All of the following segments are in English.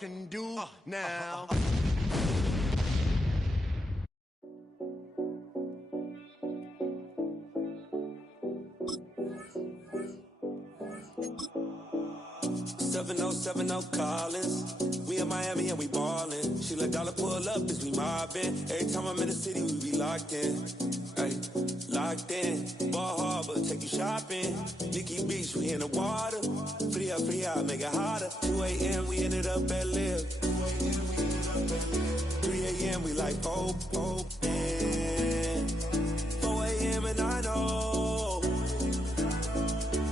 Can do now. Collins. We in Miami and we ballin'. She let dollar pull up as we mobbin'. Every time I'm in the city, we be locked in. Ay, locked in. Ball Harbor, take you shopping. Nikki Beach, we in the water. Free up, make it hotter. 2 a.m. we ended up at Live. 3 a.m. we like open. 4 a.m. and I know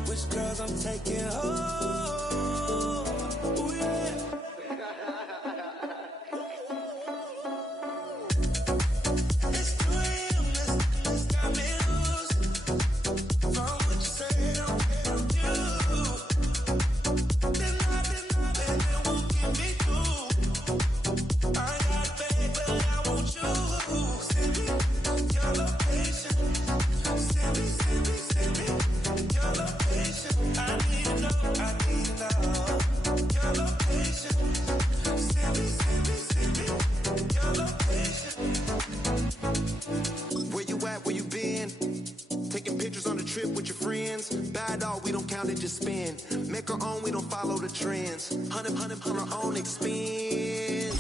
which girls I'm taking home. Trends, 100 on our own expense.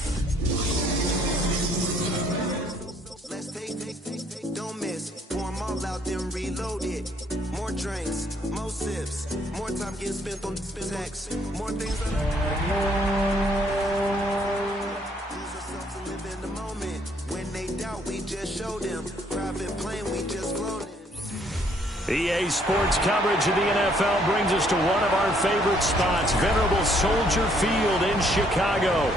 Let's take, don't miss. Pour 'em all out, then reload it. More drinks, more sips, more time getting spent on text. More things that lose ourselves to live in the moment. When they doubt, we just show them. Private plane, we just float. EA Sports coverage of the NFL brings us to one of our favorite spots, venerable Soldier Field in Chicago.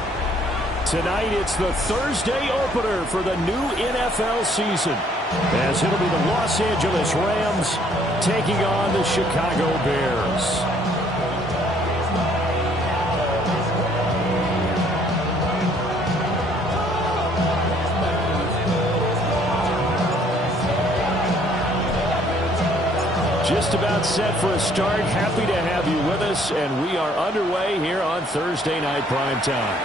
Tonight, it's the Thursday opener for the new NFL season, as it'll be the Los Angeles Rams taking on the Chicago Bears. Just about set for a start. Happy to have you with us, and we are underway here on Thursday Night Primetime.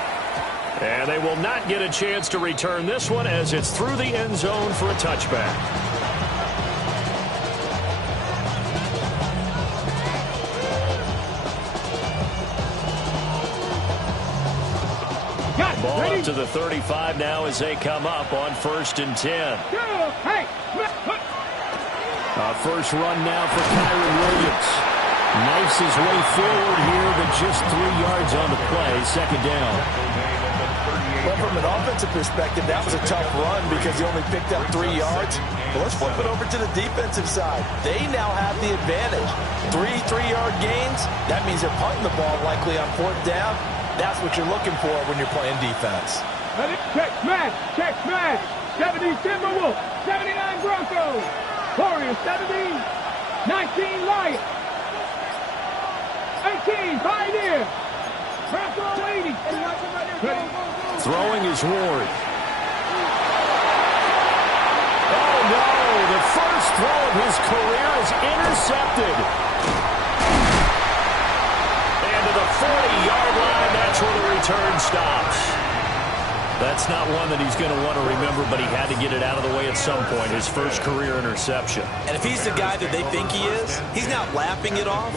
And they will not get a chance to return this one as it's through the end zone for a touchback. Ball up to the 35 now as they come up on 1st and 10. First run now for Kyren Williams. Knifes his way forward here, but just 3 yards on the play. 2nd down. Well, from an offensive perspective, that was a tough run because he only picked up 3 yards. But let's flip it over to the defensive side. They now have the advantage. 3 3-yard gains. That means they're punting the ball likely on 4th down. That's what you're looking for when you're playing defense. Check smash. 70 Timberwolves, 79 Broncos. Warriors 70, 19 Lions, 18 Pioneers, Bronco 80. Throwing is Ward. Oh no, the first throw of his career is intercepted. And to the 40-yard line, that's where the return stops. That's not one that he's going to want to remember, but he had to get it out of the way at some point, his first career interception. And if he's the guy that they think he is, he's not laughing it off,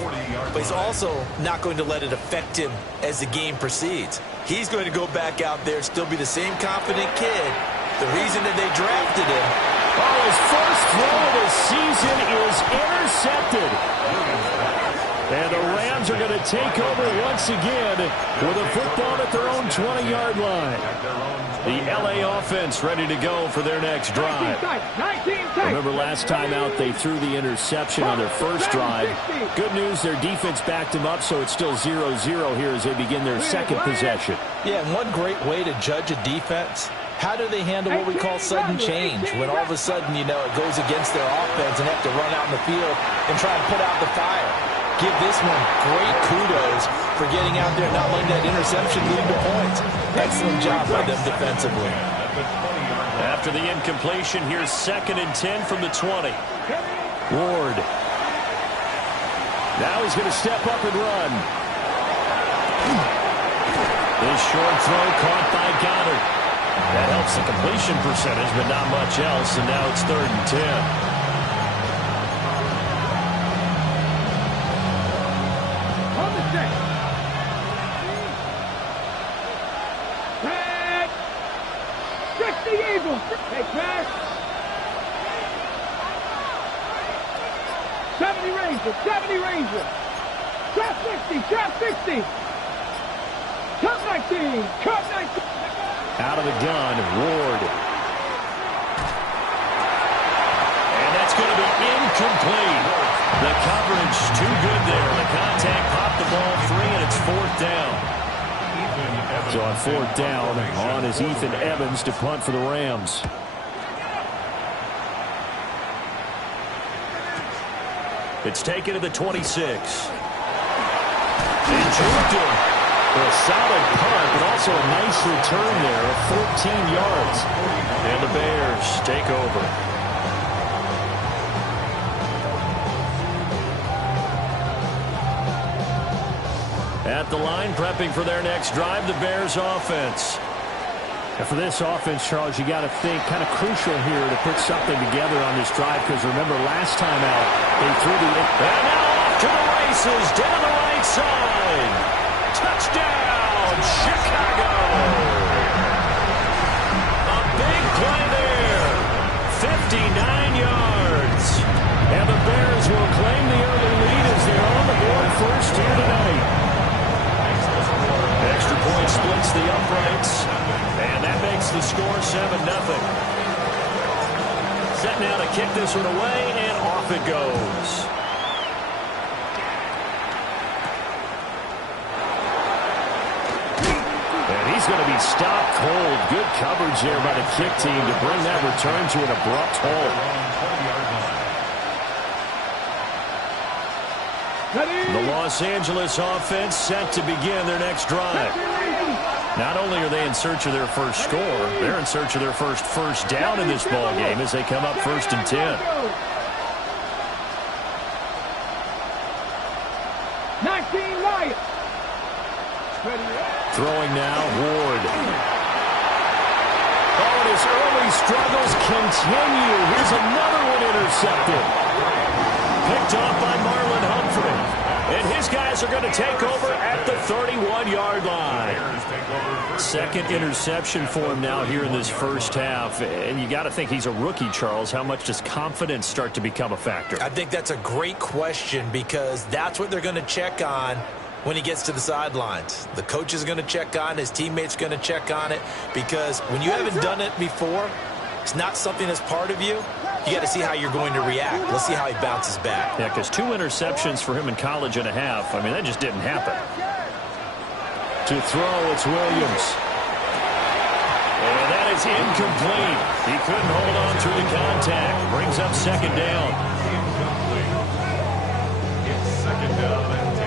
but he's also not going to let it affect him as the game proceeds. He's going to go back out there, still be the same confident kid. The reason that they drafted him. Oh, his first throw of the season is intercepted. And the Rams are going to take over once again with a football at their own 20-yard line. The LA offense ready to go for their next drive. Remember last time out they threw the interception on their first drive. Good news, their defense backed them up, so it's still 0-0 here as they begin their second possession. Yeah, and one great way to judge a defense, how do they handle what we call sudden change? When all of a sudden, you know, it goes against their offense and they have to run out in the field and try and put out the fire. Give this one great kudos for getting out there and not letting that interception lead to points. Excellent job by them defensively. After the incompletion, here's 2nd and 10 from the 20. Ward. Now he's going to step up and run. This short throw caught by Goddard. That helps the completion percentage, but not much else, and now it's 3rd and 10. Take pass. 70 Ranger. Trap 60. Cut 19. Out of the gun, Ward. And that's going to be incomplete. The coverage too good there. The contact popped the ball free, and it's 4th down. So on 4th down, on is Ethan Evans to punt for the Rams. It's taken to the 26. They juked him. A solid punt, but also a nice return there of 14 yards. And the Bears take over. At the line, prepping for their next drive, the Bears offense. And for this offense, Charles, you got to think kind of crucial here to put something together on this drive, because remember last time out, they threw the... And now off to the races, down the right side. Touchdown, Chicago. A big play there. 59 yards. And the Bears will claim the early lead as they're on the board first here tonight. Extra point splits the uprights. And that makes the score 7-0. Set now to kick this one away, and off it goes. And he's going to be stopped cold. Good coverage there by the kick team to bring that return to an abrupt halt. The Los Angeles offense set to begin their next drive. Not only are they in search of their first score, they're in search of their first down in this ball game as they come up 1st and 10. Throwing now, Ward. Oh, and his early struggles continue. Here's another one intercepted. Picked off by Marlon Humphrey. And his guys are going to take over at the 31-yard line. 2nd interception for him now here in this first half. And you got to think he's a rookie, Charles. How much does confidence start to become a factor? I think that's a great question, because that's what they're going to check on when he gets to the sidelines. The coach is going to check on, his teammates going to check on it, because when you haven't done it before, it's not something that's part of you. You got to see how you're going to react. Let's see how he bounces back. Yeah, because 2 interceptions for him in college and a half. I mean, that just didn't happen. To throw, it's Williams. And that is incomplete. He couldn't hold on through the contact. Brings up 2nd down. It's 2nd down and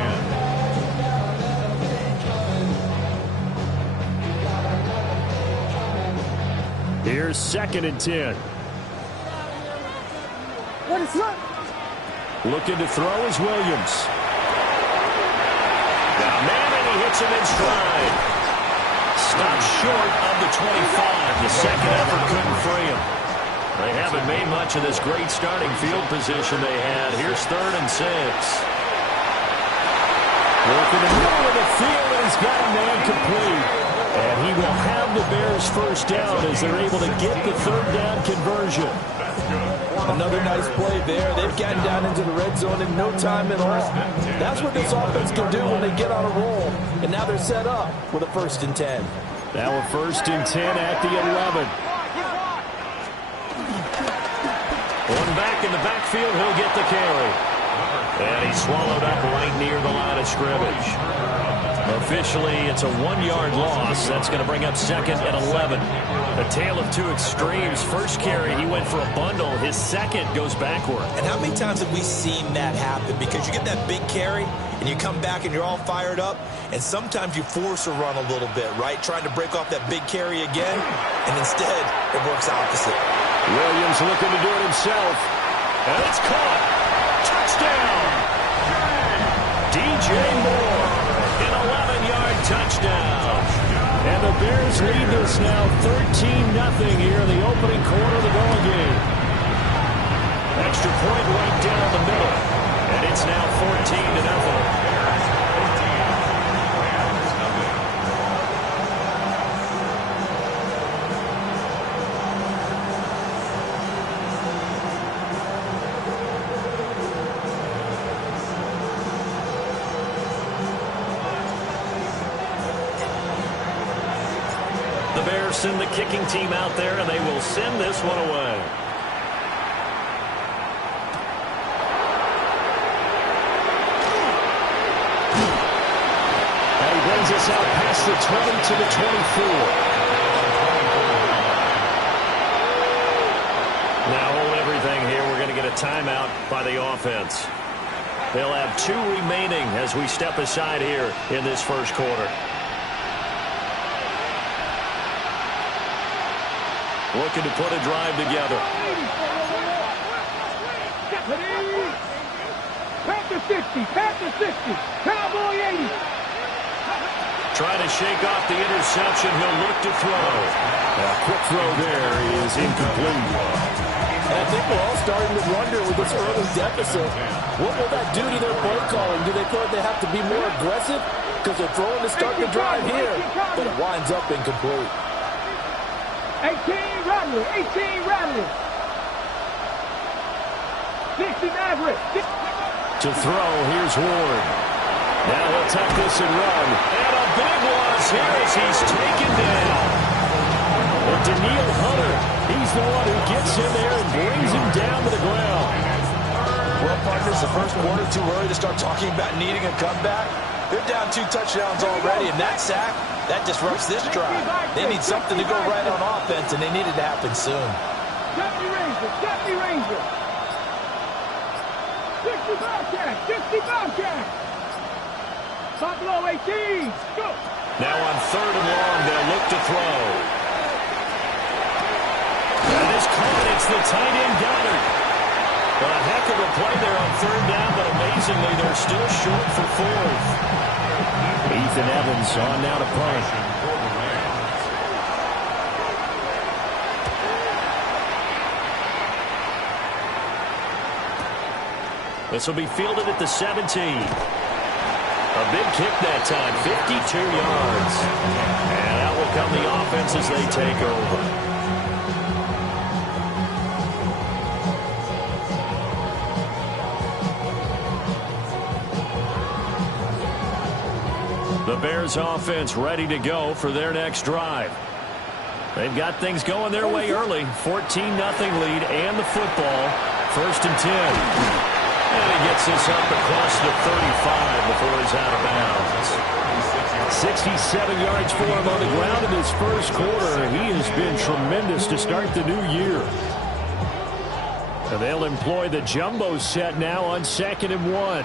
10. Here's 2nd and 10. What is that? Looking to throw is Williams. Now Manning, he hits him in stride. Stopped short of the 25. The second effort couldn't free him. They haven't made much of this great starting field position they had. Here's 3rd and 6. Working the middle of the field, and he's got a man complete. And he will have the Bears first down as they're able to get the 3rd down conversion. Another nice play there. They've gotten down into the red zone in no time at all. That's what this offense can do when they get on a roll. And now they're set up with a 1st and 10. Now a 1st and 10 at the 11. One back in the backfield, he'll get the carry. And he's swallowed up right near the line of scrimmage. Officially, it's a 1-yard loss. That's going to bring up 2nd and 11. A tale of two extremes. First carry, he went for a bundle. His second goes backward. And how many times have we seen that happen? Because you get that big carry, and you come back and you're all fired up, and sometimes you force a run a little bit, right? Trying to break off that big carry again, and instead it works opposite. Williams looking to do it himself. And it's caught. Touchdown. DJ Moore. An 11-yard touchdown. And the Bears lead this now 13-0 here in the opening quarter of the ball game. Extra point right down the middle. And it's now 14-0. Send the kicking team out there, and they will send this one away. And he brings us out past the 20 to the 24. Now hold everything here. We're going to get a timeout by the offense. They'll have 2 remaining as we step aside here in this first quarter. Looking to put a drive together. Panther 60, Panther 60, Cowboy 80. Trying to shake off the interception. He'll look to throw. A quick throw there is incomplete. And I think we're all starting to wonder with this early deficit, what will that do to their play calling? Do they feel like they have to be more aggressive? Because they're throwing to start the drive here, but it winds up incomplete. 18 Radley, 18 Radley. 60 Maverick. To throw, here's Ward. Now he'll tuck this and run. And a big loss here as he's taken down. But Daniil Hunter, he's the one who gets in there and brings him down to the ground. Well, partners, the first quarter, too early to start talking about needing a comeback. They're down 2 touchdowns already, and that sack, that disrupts this drive. They need something to go right on offense, and they need it to happen soon. 70 Ranger. 60 Bobcat, 60 Bobcat. Buffalo 18, go. Now on 3rd and long, they'll look to throw. And it's caught. It's the tight end Goddard. Well, a heck of a play there on 3rd down, but amazingly, they're still short for 4th. Ethan Evans on now to punt. This will be fielded at the 17. A big kick that time, 52 yards. And out will come the offense as they take over. The Bears offense ready to go for their next drive. They've got things going their way early. 14-0 lead and the football. 1st and 10. And he gets this up across the 35 before he's out of bounds. 67 yards for him on the ground in his first quarter. He has been tremendous to start the new year. And they'll employ the jumbo set now on 2nd and 1.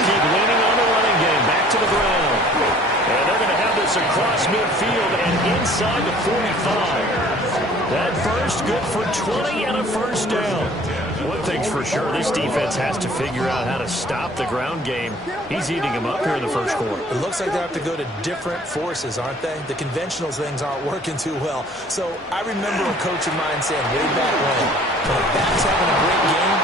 Keep leaning on the running game. Back to the ground. And they're going to have this across midfield and inside the 45. That first good for 20 and a 1st down. One thing's for sure, this defense has to figure out how to stop the ground game. He's eating them up here in the first quarter. It looks like they have to go to different forces, aren't they? The conventional things aren't working too well. So I remember a coach of mine saying way back when a back's having a great game,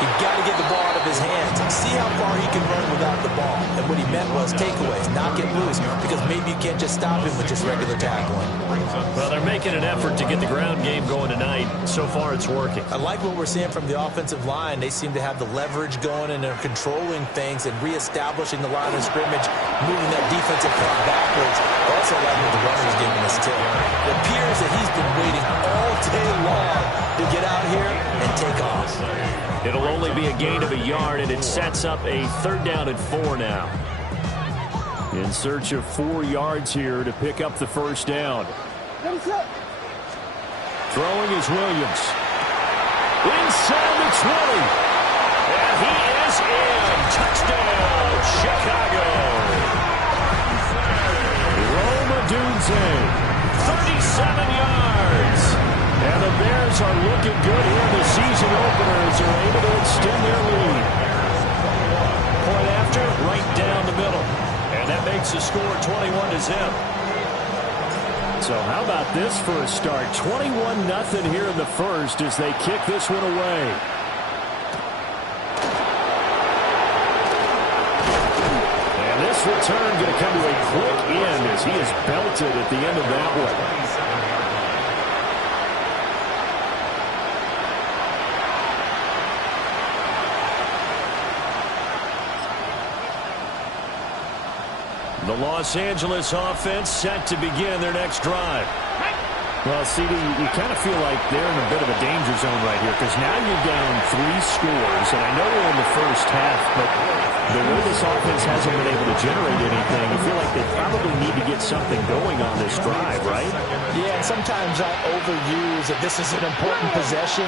you've got to get the ball out of his hands and see how far he can run without the ball. And what he meant was takeaways, knock it loose, because maybe you can't just stop him with just regular tackling. Well, they're making an effort to get the ground game going tonight. So far, it's working. I like what we're seeing from the offensive line. They seem to have the leverage going, and they're controlling things and reestablishing the line of scrimmage, moving that defensive front backwards. I also like what the runner's giving us, too. It appears that he's been waiting all day long to get out here and take off. It'll only be a gain of a yard, and it sets up a 3rd down and 4 now. In search of 4 yards here to pick up the first down. Throwing is Williams. Inside the 20. And he is in. Touchdown, Chicago. Rome Odunze, 37 yards. And the Bears are looking good here in the season opener as they're able to extend their lead. Point after, right down the middle. And that makes the score 21-0. So how about this for a start? 21-0 here in the first as they kick this one away. And this return going to come to a quick end as he is belted at the end of that one. The Los Angeles offense set to begin their next drive. Well, CD, you kind of feel like they're in a bit of a danger zone right here because now you're down 3 scores, and I know we're in the first half, but the way this offense hasn't been able to generate anything, you feel like they probably need to get something going on this drive, right? Yeah, and sometimes I overuse that this is an important possession.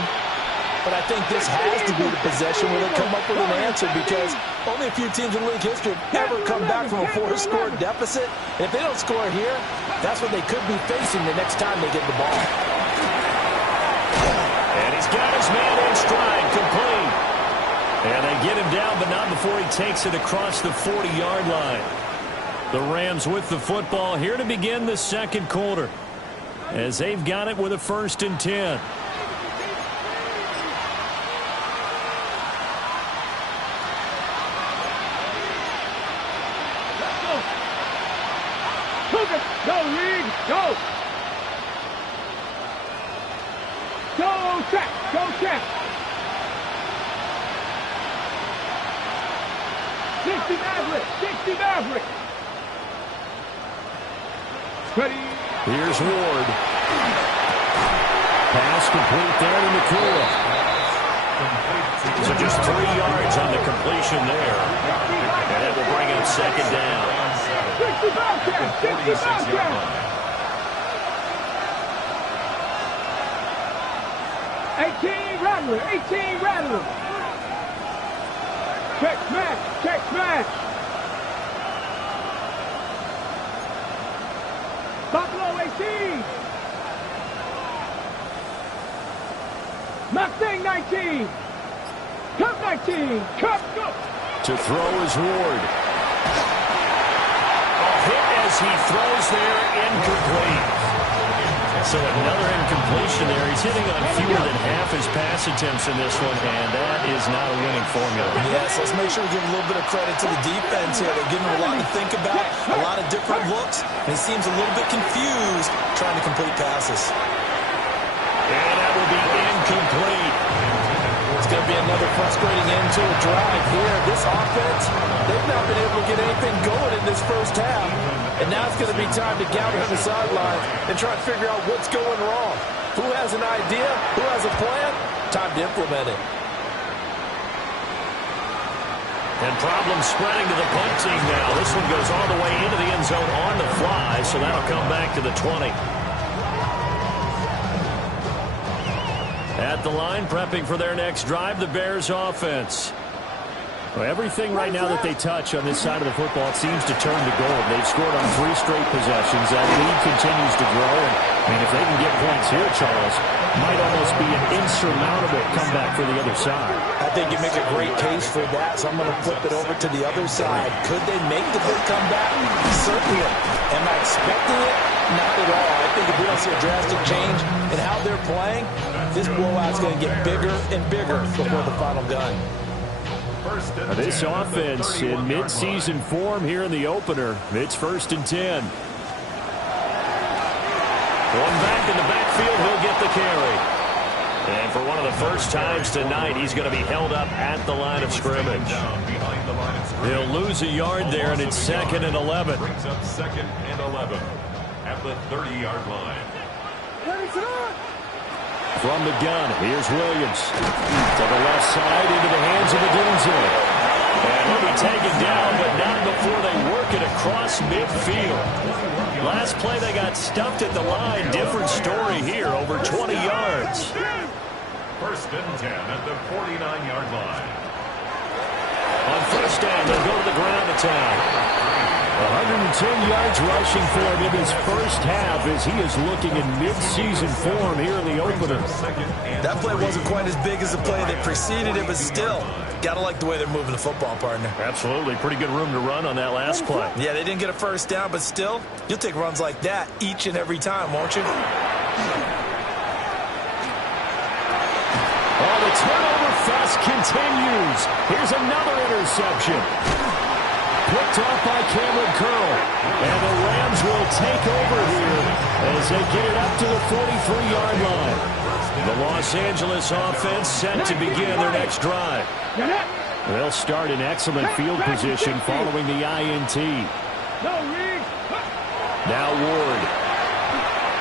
But I think this has to be the possession where they come up with an answer because only a few teams in league history have ever come back from a 4-score deficit. And if they don't score here, that's what they could be facing the next time they get the ball. And he's got his man in stride, complete. And they get him down, but not before he takes it across the 40-yard line. The Rams with the football here to begin the second quarter as they've got it with a 1st and 10. Go, Reed, go! Go, check, go, check! 60 Maverick, 60 Maverick! Ready? Here's Ward. Pass complete there to McCool. So just 3 yards on the completion there. And that will bring up 2nd down. 60 Bobcat, 60 Bobcat! 18 Rattler, 18 Rattler! Check smash, check smash! Buffalo 18! Mustang 19! Cup 19! Cup, go! To throw is Ward. Hit as he throws there, incomplete. So another incompletion there. He's hitting on fewer than half his pass attempts in this one, and that is not a winning formula. Yes, let's make sure we give a little bit of credit to the defense here. They're giving him a lot to think about, a lot of different looks, and he seems a little bit confused trying to complete passes. And that will be incomplete. It's going to be another frustrating end to a drive here. This offense, they've not been able to get anything going in this first half. And now it's going to be time to gather on the sidelines and try to figure out what's going wrong. Who has an idea? Who has a plan? Time to implement it. And problems spreading to the punt team now. This one goes all the way into the end zone on the fly, so that'll come back to the 20. At the line, prepping for their next drive, the Bears offense. Well, everything right now that they touch on this side of the football seems to turn to gold. They've scored on 3 straight possessions. That lead continues to grow. And, I mean, if they can get points here, Charles, might almost be an insurmountable comeback for the other side. I think you make a great case for that, so I'm going to flip it over to the other side. Could they make the big comeback? Certainly. Am I expecting it? Not at all. I think if we don't see a drastic change in how they're playing, this blowout's going to get bigger and bigger before the final gun. This offense in mid-season form here in the opener. It's 1st and 10. Going back in the And for one of the first times tonight, he's going to be held up at the line of scrimmage. He'll lose a yard there, and it's 2nd and 11. Brings up 2nd and 11 at the 30-yard line. From the gun, here's Williams. To the left side, into the hands of the Dunze. And he'll be taken down, but not before they work it across midfield. Last play, they got stuffed at the line. Different story here, over 20 yards. 1st and 10 at the 49-yard line. On 1st down, they'll go to the ground attack. 110 yards rushing for him in his first half as he is looking in mid-season form here in the opener. That play wasn't quite as big as the play that preceded it, but still, got to like the way they're moving the football, partner. Absolutely. Pretty good room to run on that last play. Yeah, they didn't get a 1st down, but still, you'll take runs like that each and every time, won't you? Oh, the turnover fest continues. Here's another interception. Picked off by Cameron Curl. And the Rams will take over here as they get it up to the 43-yard line. The Los Angeles offense set to begin their next drive. They'll start in excellent field position following the INT. Now Ward.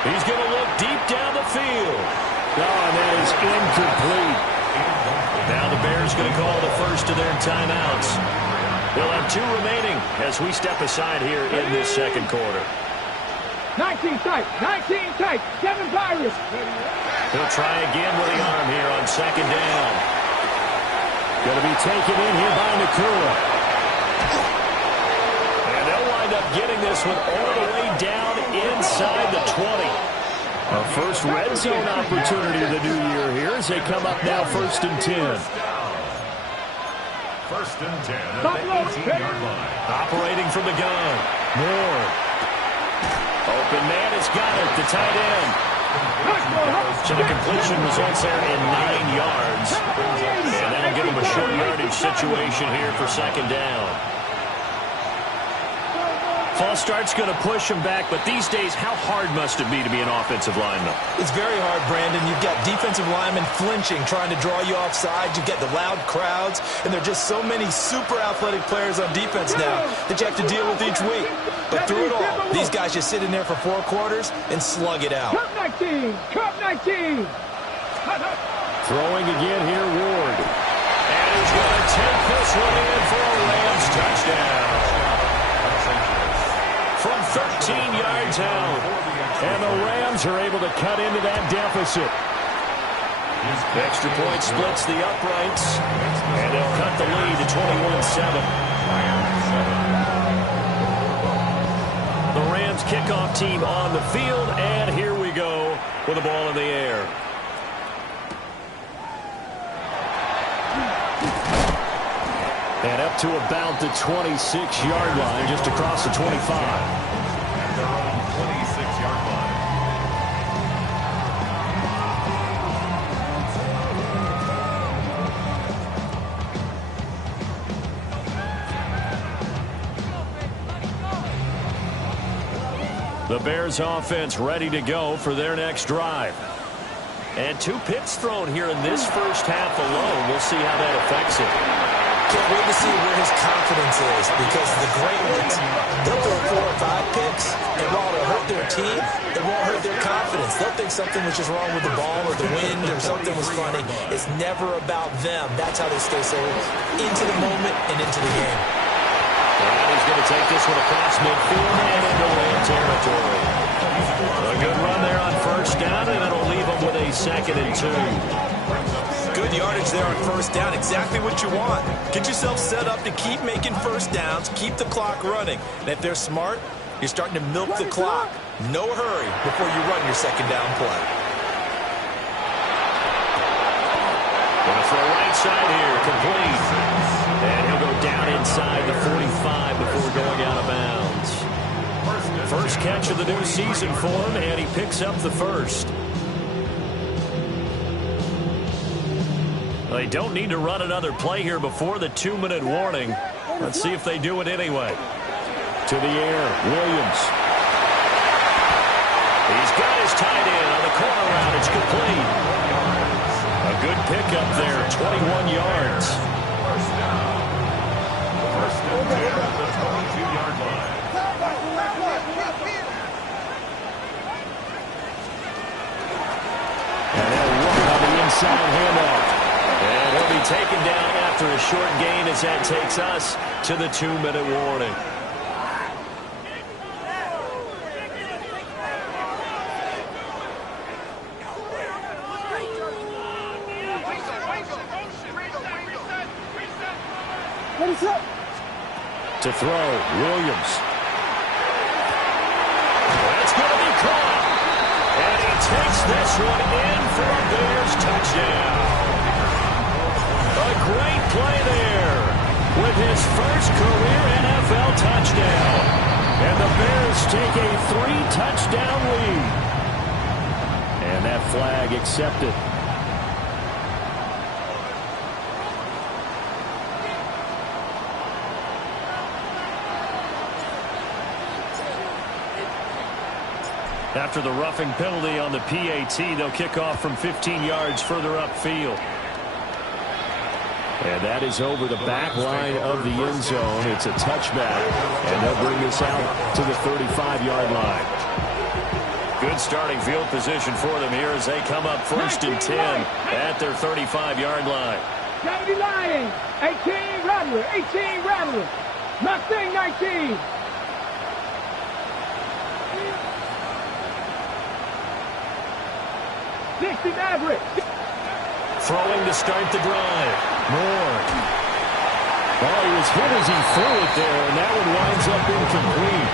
He's going to look deep down the field. Oh, and that is incomplete. Now the Bears going to call the first of their timeouts. They'll have 2 remaining as we step aside here in this second quarter. 19 tight, 7 Pirates. He'll try again with the arm here on 2nd down. Going to be taken in here by Nakua. And they'll wind up getting this one all the way down inside the 20. A first red zone opportunity of the new year here as they come up now 1st and 10. 1st and 10 at the 18-yard line. Operating from the gun. Moore. Open man has got it. The tight end. So the completion results there in 9 yards. And that'll give them a short yardage situation here for 2nd down. False start's going to push him back, but these days, how hard must it be to be an offensive lineman? It's very hard, Brandon. You've got defensive linemen flinching, trying to draw you offside. You've got the loud crowds, and there are just so many super athletic players on defense now that you have to deal with each week. But through it all, these guys just sit in there for 4 quarters and slug it out. Cup 19! Throwing again here, Ward. And he's going to take this one in for a Rams touchdown. From 13 yards out. And the Rams are able to cut into that deficit. Extra point splits the uprights. And they'll cut the lead to 21-7. The Rams kickoff team on the field. And here we go with the ball in the air. And up to about the 26-yard line, just across the 25. At their own 26-yard line. The Bears offense ready to go for their next drive. And 2 picks thrown here in this first half alone. We'll see how that affects it. Can't wait to see where his confidence is, because the great ones, they'll throw 4 or 5 picks, and while it'll hurt their team, it won't hurt their confidence. They'll think something was just wrong with the ball or the wind or something was funny. It's never about them. That's how they stay so into the moment and into the game. And he's going to take this one across midfield and into Ram territory. A good run there on 1st down, and it'll leave him with a 2nd and 2. Good yardage there on 1st down. Exactly what you want. Get yourself set up to keep making 1st downs, keep the clock running. And if they're smart, you're starting to milk the clock. No hurry before you run your 2nd down play. Going to throw right side here, complete. And he'll go down inside the 45 before going out of bounds. First catch of the new season for him, and he picks up the 1st. They don't need to run another play here before the 2-minute warning. Let's see if they do it anyway. To the air, Williams. He's got his tight end on the corner route. It's complete. 21 yards. First down. First and 10 at the 22-yard line. And they'll run on the inside handoff. And he'll be taken down after a short gain as that takes us to the 2-minute warning. To throw, Williams. That's going to be caught. And he takes this one in for a Bears touchdown. A great play there with his first career NFL touchdown. And the Bears take a 3-touchdown lead. And that flag accepted. After the roughing penalty on the PAT, they'll kick off from 15 yards further upfield. And that is over the back line of the end zone. It's a touchback, and they'll bring this out to the 35-yard line. Good starting field position for them here as they come up first and 10 at their 35-yard line. Gotta be lying. 18 Rattler, 18 Rattler. Mustang 19. Maverick. Throwing to start the drive. Moore. Oh, he was hit as he threw it there, and that one winds up incomplete.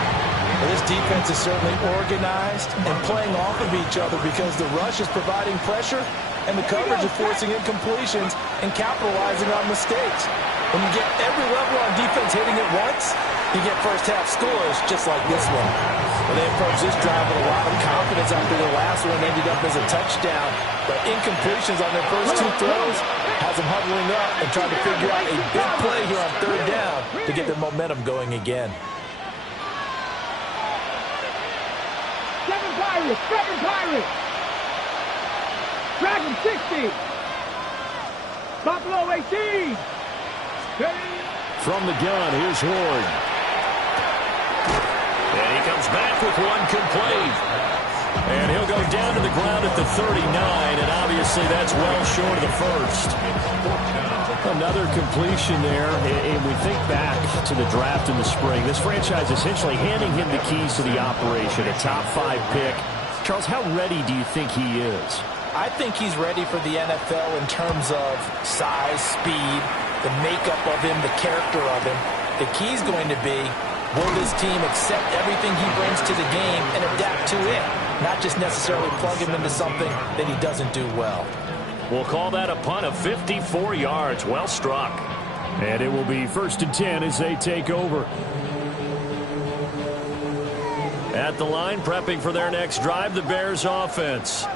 Well, this defense is certainly organized and playing off of each other because the rush is providing pressure and the coverage is forcing incompletions and capitalizing on mistakes. When you get every level on defense hitting at once, you get first-half scores just like this one. Well, they approached this drive with a lot of confidence after their last one ended up as a touchdown. But incompletions on their first 2 throws has them huddling up and trying to figure out a big play here on 3rd down to get their momentum going again. 7 Pirates, 7 Pirates. Dragon 60. Buffalo 18. From the gun, here's Ward. And he comes back with one complete. And he'll go down to the ground at the 39, and obviously that's well short of the first. Another completion there, and we think back to the draft in the spring. This franchise essentially handing him the keys to the operation, a top 5 pick. Charles, how ready do you think he is? I think he's ready for the NFL in terms of size, speed, the makeup of him, the character of him. The key's going to be, will this team accept everything he brings to the game and adapt to it? Not just necessarily plug him into something that he doesn't do well. We'll call that a punt of 54 yards. Well struck. And it will be 1st and 10 as they take over. At the line, prepping for their next drive, the Bears offense.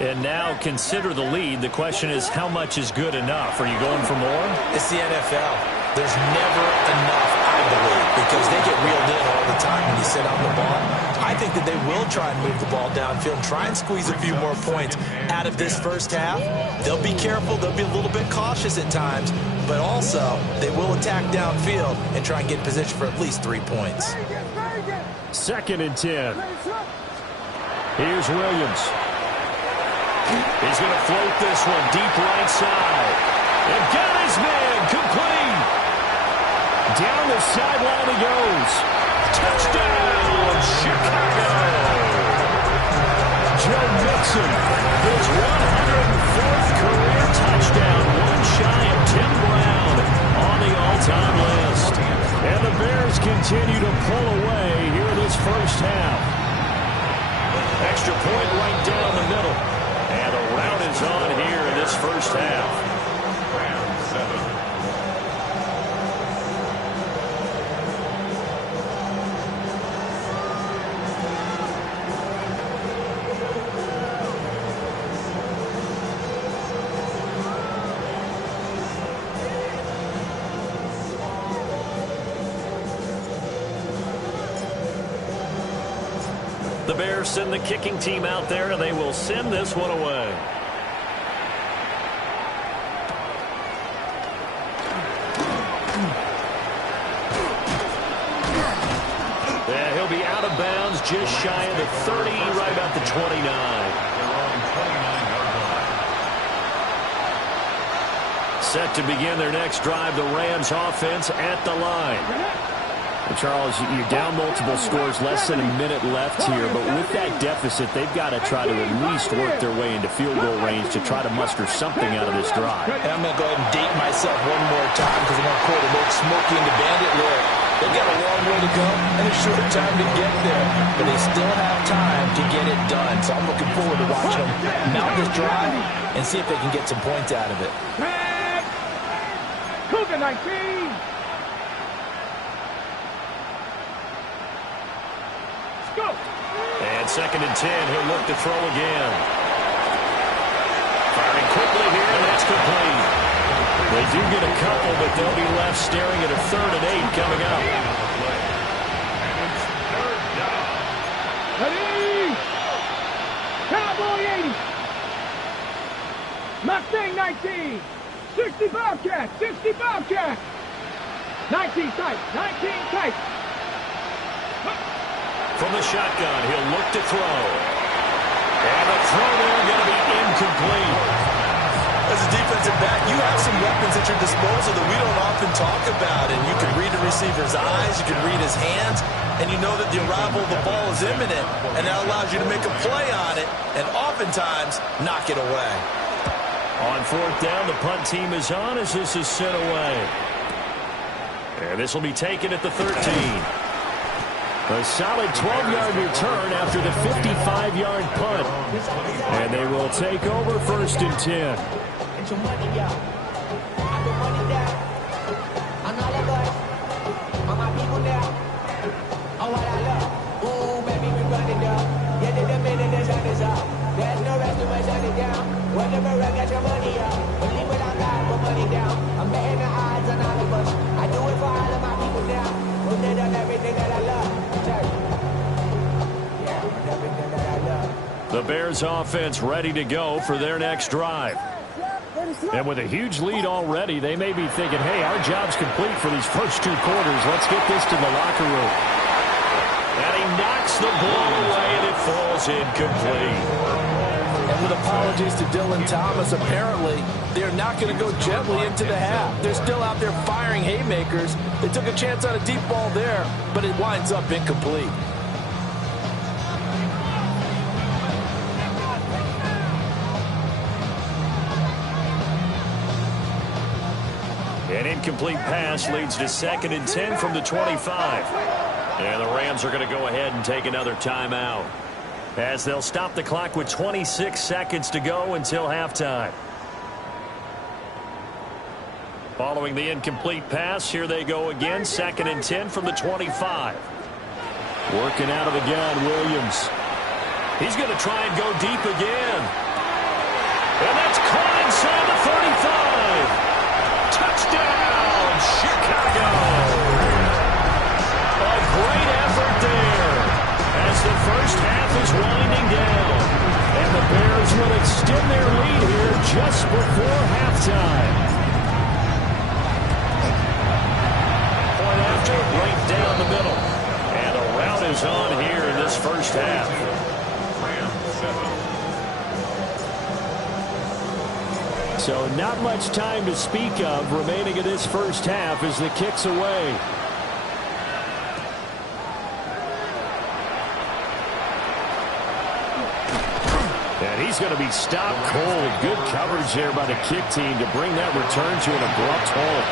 And now consider the lead. The question is, how much is good enough? Are you going for more? It's the NFL. There's never enough, I believe, because they get reeled in all the time when you sit on the ball. I think that they will try and move the ball downfield and try and squeeze a few more points out of this first half. They'll be careful. They'll be a little bit cautious at times, but also they will attack downfield and try and get position for at least 3 points. 2nd and 10. Here's Williams. He's going to float this one deep right side. And got his man complete. Down the sideline he goes. Touchdown, Chicago. Joe Mixon, his 104th career touchdown, one shy of Tim Brown on the all-time list. And the Bears continue to pull away here in this first half. Extra point right down the middle. And the rout is on here in this first half. Round 7. The Bears send the kicking team out there, and they will send this one away. just shy of the 30, right about the 29. Set to begin their next drive, the Rams offense at the line. And Charles, you're down multiple scores, less than a minute left here, but with that deficit, they've got to try to at least work their way into field goal range to try to muster something out of this drive. And I'm going to go ahead and date myself one more time because I'm going to quote a little Smokey and the Bandit lyric. They've got a long way to go and a short time to get there, but they still have time to get it done. So I'm looking forward to watching them mount this drive and see if they can get some points out of it. Cougar 19. Go. And 2nd and 10, he'll look to throw again. Firing quickly here, and that's complete. They do get a couple, but they'll be left staring at a 3rd and 8 coming up. Ready? Cowboy 80. Mustang 19. 60 Bobcat. 60 Bobcat. 19 tight. 19 tight. From the shotgun, he'll look to throw. And the throw there going to be incomplete. As a defensive back, you have some weapons at your disposal that we don't often talk about. And you can read the receiver's eyes, you can read his hands, and you know that the arrival of the ball is imminent. And that allows you to make a play on it and oftentimes knock it away. On 4th down, the punt team is on as this is sent away. And this will be taken at the 13. A solid 12-yard return after the 55-yard punt. And they will take over 1st and 10. I'm betting the odds on all of us. I do it for all of my people now. Who did on everything that I love. The Bears offense ready to go for their next drive. And with a huge lead already, they may be thinking, hey, our job's complete for these first 2 quarters. Let's get this to the locker room. And he knocks the ball away, and it falls incomplete. And with apologies to Dylan Thomas, apparently they're not going to go gently into the half. They're still out there firing haymakers. They took a chance on a deep ball there, but it winds up incomplete. An incomplete pass leads to 2nd and 10 from the 25. And the Rams are going to go ahead and take another timeout, as they'll stop the clock with 26 seconds to go until halftime. Following the incomplete pass, here they go again. 2nd and 10 from the 25. Working out of the gun, Williams. He's going to try and go deep again. And that's caught inside the 35. Touchdown, Chicago. A great effort there as the first half is winding down. And the Bears will extend their lead here just before halftime. Point after, right down the middle. And a rout is on here in this first half. So not much time to speak of remaining in this first half as the kick's away. And he's going to be stopped cold. Good coverage there by the kick team to bring that return to an abrupt halt.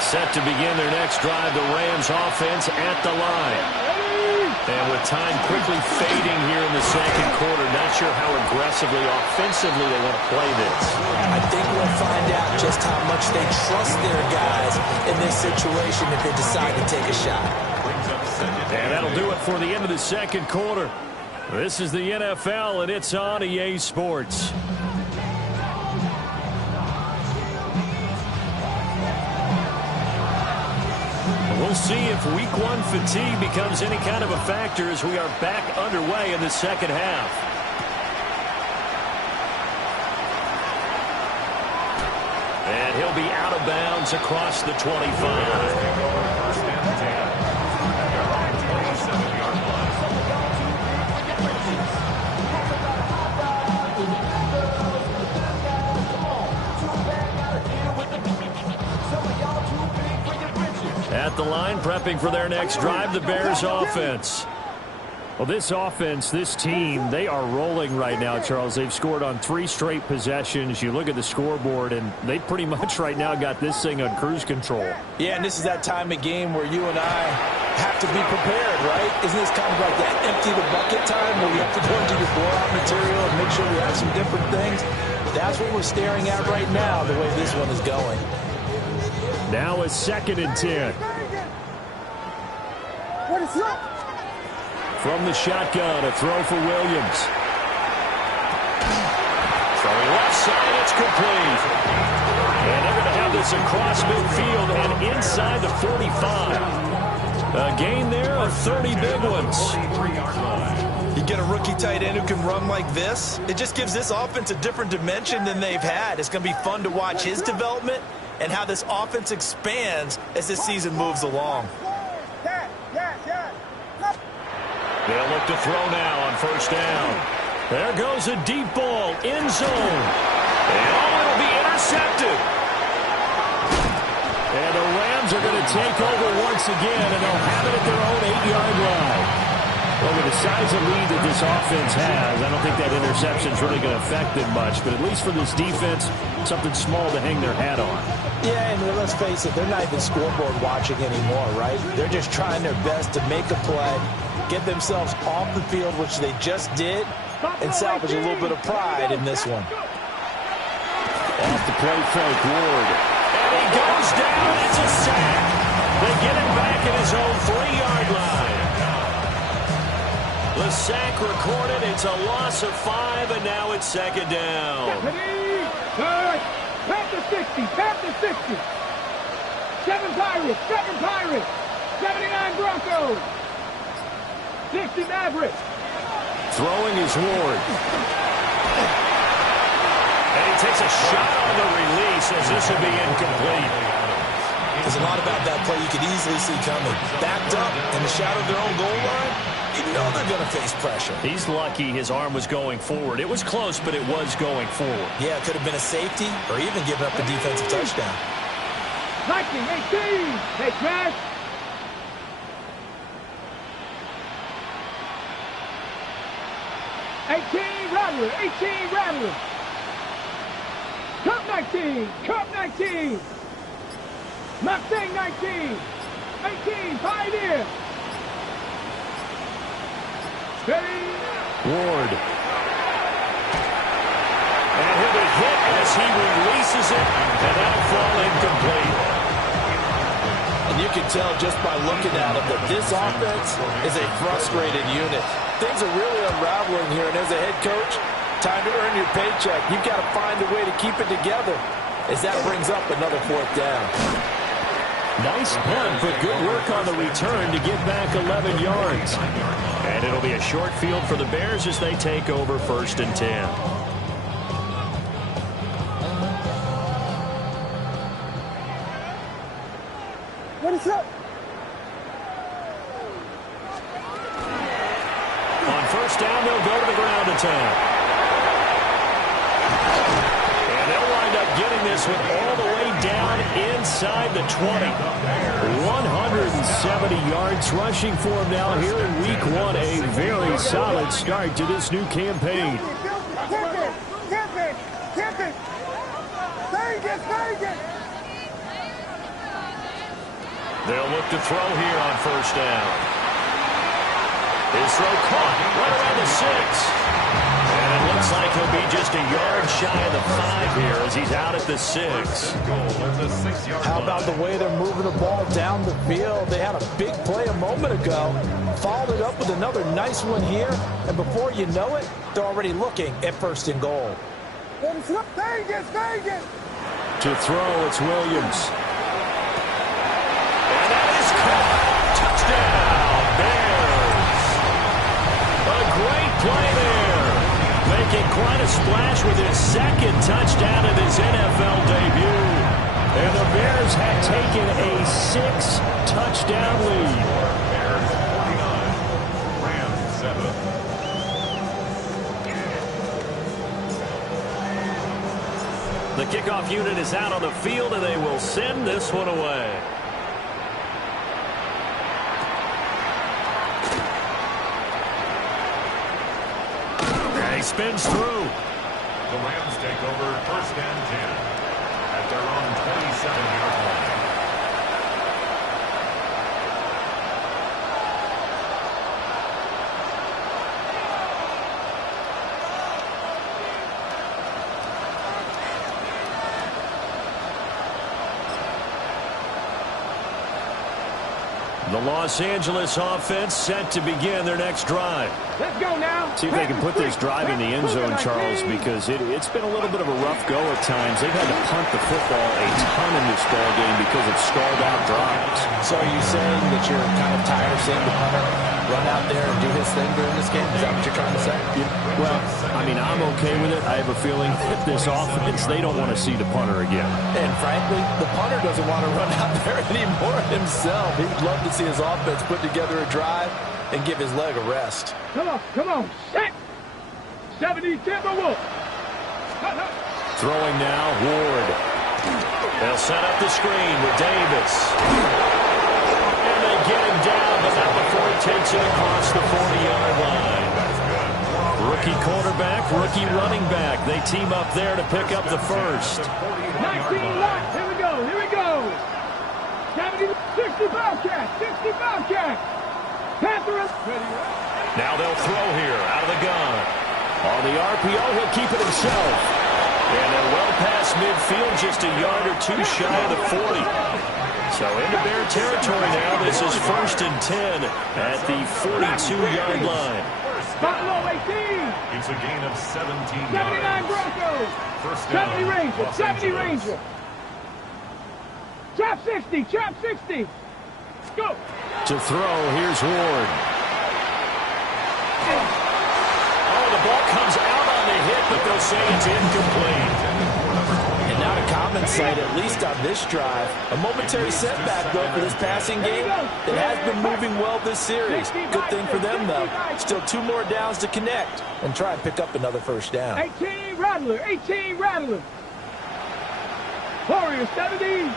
Set to begin their next drive, the Rams offense at the line. And with time quickly fading here in the second quarter, not sure how aggressively, offensively they want to play this. I think we'll find out just how much they trust their guys in this situation if they decide to take a shot. And that'll do it for the end of the second quarter. This is the NFL, and it's on EA Sports. We'll see if Week 1 fatigue becomes any kind of a factor as we are back underway in the second half. And he'll be out of bounds across the 25. At the line, prepping for their next drive, the Bears offense. Well, this offense, this team, they are rolling right now, Charles. They've scored on 3 straight possessions. You look at the scoreboard, and they pretty much right now got this thing on cruise control. Yeah, and this is that time of game where you and I have to be prepared, right? Isn't this kind of like that empty the bucket time where you have to go into your blowout material and make sure we have some different things? That's what we're staring at right now, the way this one is going. Now a 2nd and 10. What is up? From the shotgun, a throw for Williams. Throwing left side, it's complete. And they're going to have this across midfield and inside the 45. A gain there of 30 big ones. You get a rookie tight end who can run like this, it just gives this offense a different dimension than they've had. It's going to be fun to watch his development and how this offense expands as this season moves along. They'll look to throw now on 1st down. There goes a deep ball, end zone. And it'll be intercepted. And the Rams are going to take over once again, and they'll have it at their own 8-yard line. Well, with the size of lead that this offense has, I don't think that interception is really going to affect them much. But at least for this defense, something small to hang their hat on. Yeah, and let's face it, they're not even scoreboard watching anymore, right? They're just trying their best to make a play, get themselves off the field, which they just did, and salvage a little bit of pride in this one. Off the play fake, Ward. And he goes down. It's a sack. They get him back at his own 3-yard line. The sack recorded. It's a loss of 5, and now it's 2nd down. Past the 60, past the 60. 7 Pirates, 79 Broncos. 60 Mavericks. Throwing is Ward. And he takes a shot on the release as this would be incomplete. There's a lot about that play you could easily see coming. Backed up in the shadow of their own goal line, you know they're going to face pressure. He's lucky his arm was going forward. It was close, but it was going forward. Yeah, it could have been a safety or even given up a defensive touchdown. 19-18. Hey, Trash. Rattler, 18 Rattler. Cup 19. Mustang 19. 18 Pioneer. Ward. And he'll be hit as he releases it, and that'll fall incomplete. And you can tell just by looking at him that this offense is a frustrated unit. Things are really unraveling here, and as a head coach, time to earn your paycheck. You've got to find a way to keep it together as that brings up another 4th down. Nice punt, but good work on the return to get back 11 yards. And it'll be a short field for the Bears as they take over 1st and 10. What is up? On 1st down, they'll go to the ground attack. And they'll wind up getting this one all the way down inside the 20. 170 yards rushing for him now here in Week 1. A very solid start to this new campaign. They'll look to throw here on 1st down. His throw caught right around the 6. And it looks like he'll be just a yard shy of the 5 here as he's out at the 6. How about the way they're moving the ball down the field? They had a big play a moment ago, followed it up with another nice one here, and before you know it, they're already looking at 1st and goal. Vegas. To throw, it's Williams. And that is caught. Touchdown, Bears. A great play there. Making quite a splash with his 2nd touchdown in his NFL debut. And the Bears have taken a 6-touchdown lead. Bears 49, Rams 7. The kickoff unit is out on the field, and they will send this one away. And he spins through. The Rams take over 1st and 10 at their own 27-yard line. The Los Angeles offense set to begin their next drive. Let's go now. See if they can put this drive in the end zone, Charles, because it's been a little bit of a rough go at times. They've had to punt the football a ton in this ball game because of stalled out drives. So are you saying that you're kind of tired of seeing the punter run out there and do his thing during this game? Is that what you're trying to say? Well, I mean, I'm okay with it. I have a feeling that this offense, they don't want to see the punter again. And frankly, the punter doesn't want to run out there anymore himself. He'd love to see his offense put together a drive and give his leg a rest. Come on, set. 70 Timberwolves. Throwing now, Ward. They'll set up the screen with Davis. And they get him down, but not before he takes it across the 40-yard line. Rookie quarterback, rookie running back. They team up there to pick up the first. 19 locked. Here we go. 70, 60 Bobcats, 60 Bobcats. Panthers. Now they'll throw here out of the gun. On the RPO, he'll keep it himself. And they're well past midfield, just a yard or two shy of the 40. So into Bear territory now. This is 1st and 10 at the 42-yard line. Buffalo 18. It's a gain of 17 79 yards. Broncos. First down, 70 Ranger, Los 70 Angeles. Ranger. Trap 60, trap 60. Go. To throw, here's Ward. Oh, the ball comes out on the hit, but they'll say it's incomplete. And now to common sight, at least on this drive. A momentary setback, though, for this passing game. It has been moving well this series. Good thing for them, though. Still 2 more downs to connect and try and pick up another first down. 18 Rattler, 18 Rattler. Warriors 70.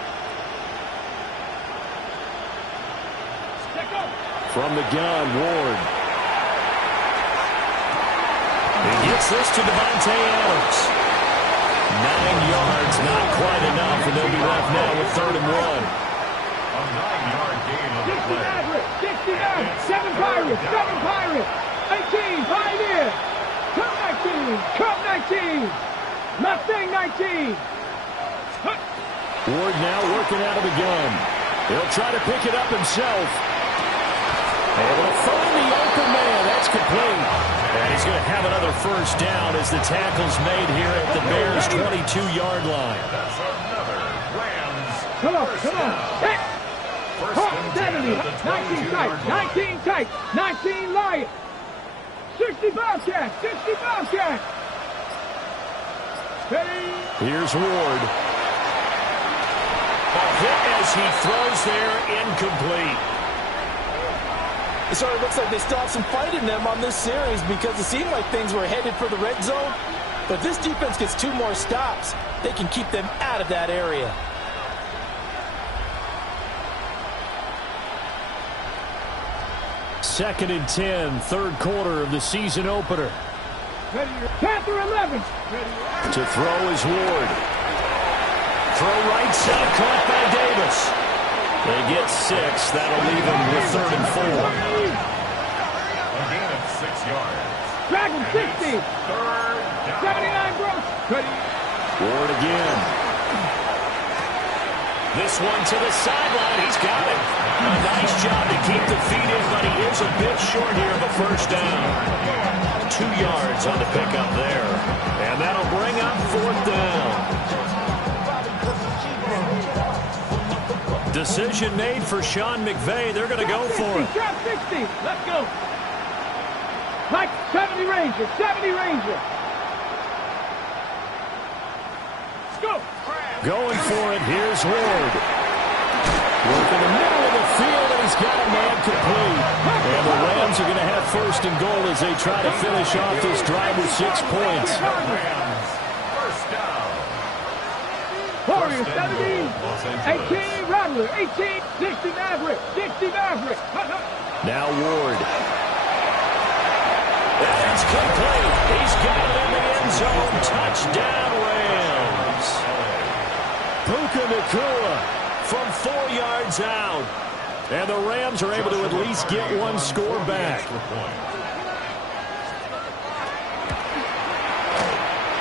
From the gun, Ward. He gets this to Devontae Adams. 9 yards, not quite enough, and they'll be left now with 3rd and 1. A 9-yard gain on the 60 play. Maverick, 69, 7 Pirates, 7 Pirates. 18, Pioneer. Cup 19, Cup 19. Mustang 19. Ward now working out of the gun. He'll try to pick it up himself. Able to find the open man. That's complete. And he's going to have another first down as the tackle's made here at the Bears' 22-yard line. That's another Rams. Come on. Hit. First Hawk and 70, 10 at the 19 tight, 22-yard line. 19 tight, 19 Lions. 60 Bobcats, 60 Bobcats. Here's Ward. A hit as he throws there, incomplete. It sort of looks like they still have some fight in them on this series because it seemed like things were headed for the red zone. But this defense gets 2 more stops. They can keep them out of that area. Second and 10, 3rd quarter of the season opener. Panther 11. To throw is Ward. Throw right side, caught by Davis. They get 6. That'll leave them with 3rd and 4. A gain of 6 yards. Dragon 60. 3rd down. 79 Bronx. Ward again. This one to the sideline. He's got it. A nice job to keep the feet in, but he is a bit short here of a first down. 2 yards on the pickup there. And that'll bring up 4th down. Decision made for Sean McVay. They're going to go for it. Trap 60. Let's go. Like 70 Ranger. 70 Ranger. Go. Going for it. Here's Ward. Work in the middle of the field, and he's got a man complete. And the Rams are going to have 1st and goal as they try to finish off this drive with 6 points. Rams. First down. Warriors, 17, 18, Rattler, 18, 60 Maverick, 60 Maverick. Now Ward. That's complete. He's got it in the end zone. Touchdown, Rams. Puka Nacua from 4 yards out. And the Rams are able to at least get one score back.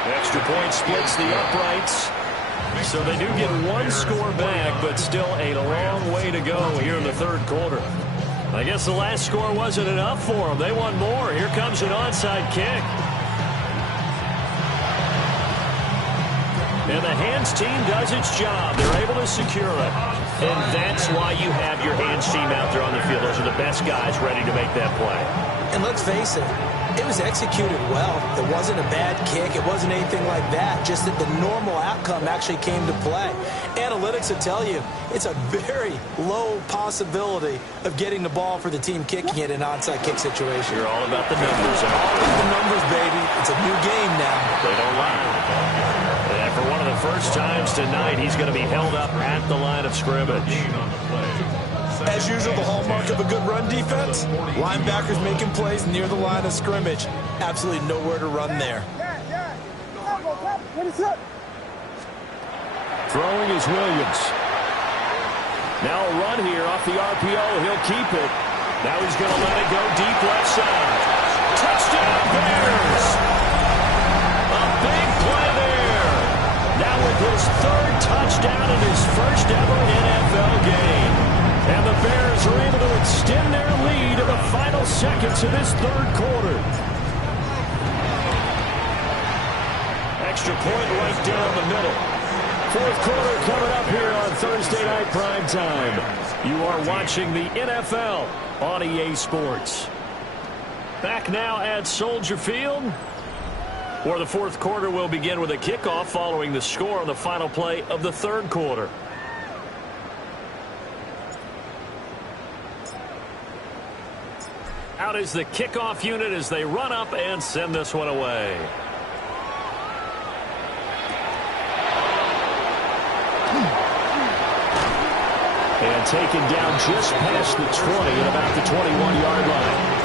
Extra point splits the uprights. So they do get one score back, but still a long way to go here in the third quarter. I guess the last score wasn't enough for them. They want more. Here comes an onside kick. And the Hands team does its job. They're able to secure it. And that's why you have your Hands team out there on the field. Those are the best guys ready to make that play. And let's face it, it was executed well. It wasn't a bad kick. It wasn't anything like that. Just that the normal outcome actually came to play. Analytics will tell you it's a very low possibility of getting the ball for the team kicking it in an onside kick situation. You're all about the numbers. All about the numbers, baby. It's a new game now. They don't lie. And for one of the first times tonight, he's going to be held up at the line of scrimmage. As usual, the hallmark of a good run defense, linebackers making plays near the line of scrimmage. Absolutely nowhere to run there. Throwing is Williams. Now a run here off the RPO. He'll keep it. Now he's going to let it go deep left side. Touchdown, Bears! A big play there. Now with his third touchdown in his first ever NFL game. And the Bears are able to extend their lead in the final seconds of this third quarter. Extra point right down the middle. Fourth quarter coming up here on Thursday Night Primetime. You are watching the NFL on EA Sports. Back now at Soldier Field, where the fourth quarter will begin with a kickoff following the score on the final play of the third quarter. Out is the kickoff unit as they run up and send this one away. And taken down just past the 20 at about the 21-yard line.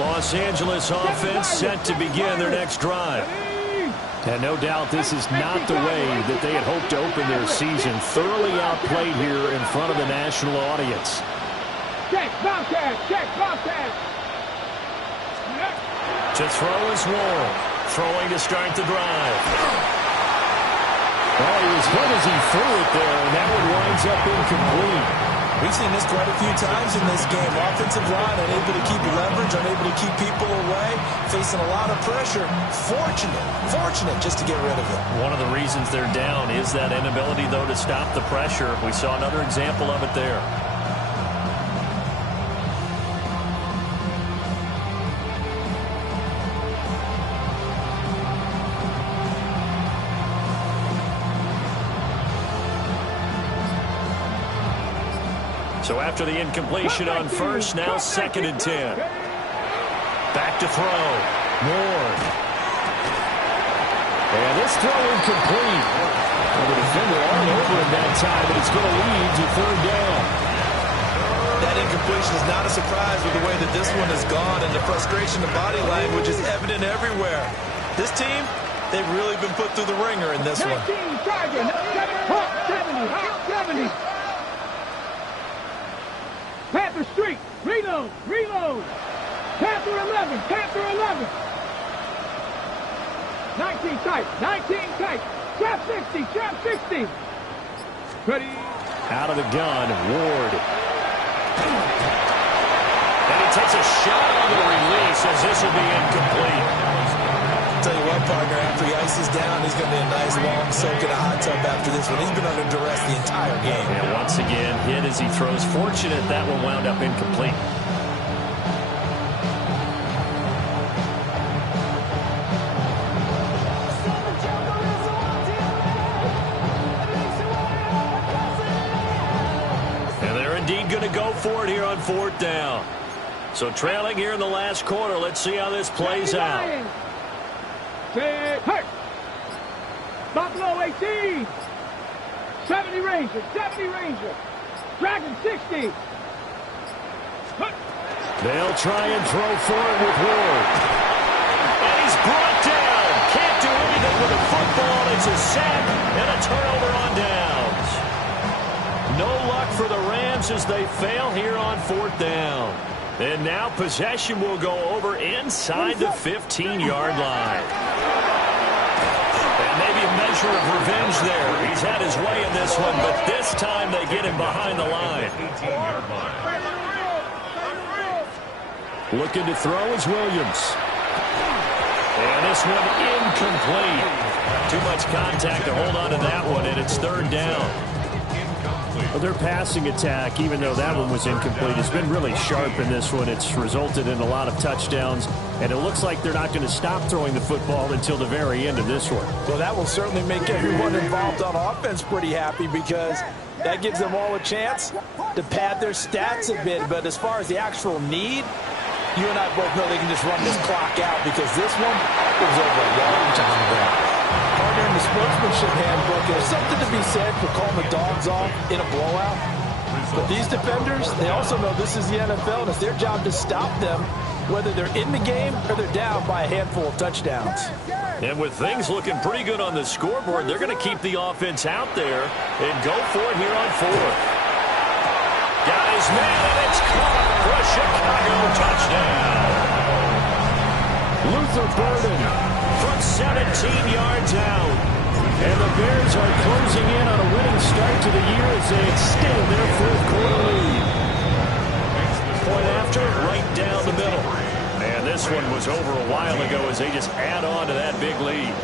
Los Angeles offense set to begin their next drive. And no doubt this is not the way that they had hoped to open their season. Thoroughly outplayed here in front of the national audience. Check, Bobcat, check, Bobcat. To throw is Ward. Throwing to start the drive. Oh, he was hit as he threw it there, and that one winds up incomplete. We've seen this quite a few times in this game. Offensive line unable to keep leverage, unable to keep people away, facing a lot of pressure. Fortunate just to get rid of it. One of the reasons they're down is that inability, though, to stop the pressure. We saw another example of it there. So after the incompletion on first, now 2nd and 10. Back to throw. Ward. And this throw incomplete. And the defender all over him that time, but it's going to lead to third down. That incompletion is not a surprise with the way that this one has gone, and the frustration of body language is evident everywhere. This team, they've really been put through the ringer in this one. 19, Tiger, 70. Panther Street, reload. Panther 11. 19 tight. Trap 60. Ready. Out of the gun, Ward. And he takes a shot on the release as this will be incomplete. Tell you what, partner, after he ices down, he's going to be a nice long soak in a hot tub after this one. He's been under duress the entire game. And once again, hit as he throws. Fortunate that one wound up incomplete. lead going to go for it here on 4th down? So trailing here in the last quarter. Let's see how this plays out. Hurt. Buffalo 18. 70 Ranger. 70 Ranger. Dragon 60. Hurt. They'll try and throw for it with Ward. And he's brought down. Can't do anything with the football. It's a sack and a turnover on downs. No luck for the Rams as they fail here on 4th down. And now possession will go over inside the 15-yard line. And maybe a measure of revenge there. He's had his way in this one, but this time they get him behind the line. 18-yard line. Looking to throw is Williams. And this one incomplete. Too much contact to hold on to that one, and it's 3rd down. Well, their passing attack, even though that one was incomplete, has been really sharp in this one. It's resulted in a lot of touchdowns, and it looks like they're not going to stop throwing the football until the very end of this one. Well, that will certainly make everyone involved on offense pretty happy because that gives them all a chance to pad their stats a bit. But as far as the actual need, you and I both know they can just run this clock out because this one was over a long time ago. Partner, in the sportsmanship handbook, there's something to be said for calling the dogs off in a blowout. But these defenders, they also know this is the NFL, and it's their job to stop them, whether they're in the game or they're down by a handful of touchdowns. And with things looking pretty good on the scoreboard, they're going to keep the offense out there and go for it here on 4th. Got his man, and it's caught for a Chicago touchdown. Luther Burden from 17 yards out. And the Bears are closing in on a winning start to the year as they extend their 4th quarter lead. Point after, right down the middle. And this one was over a while ago as they just add on to that big lead.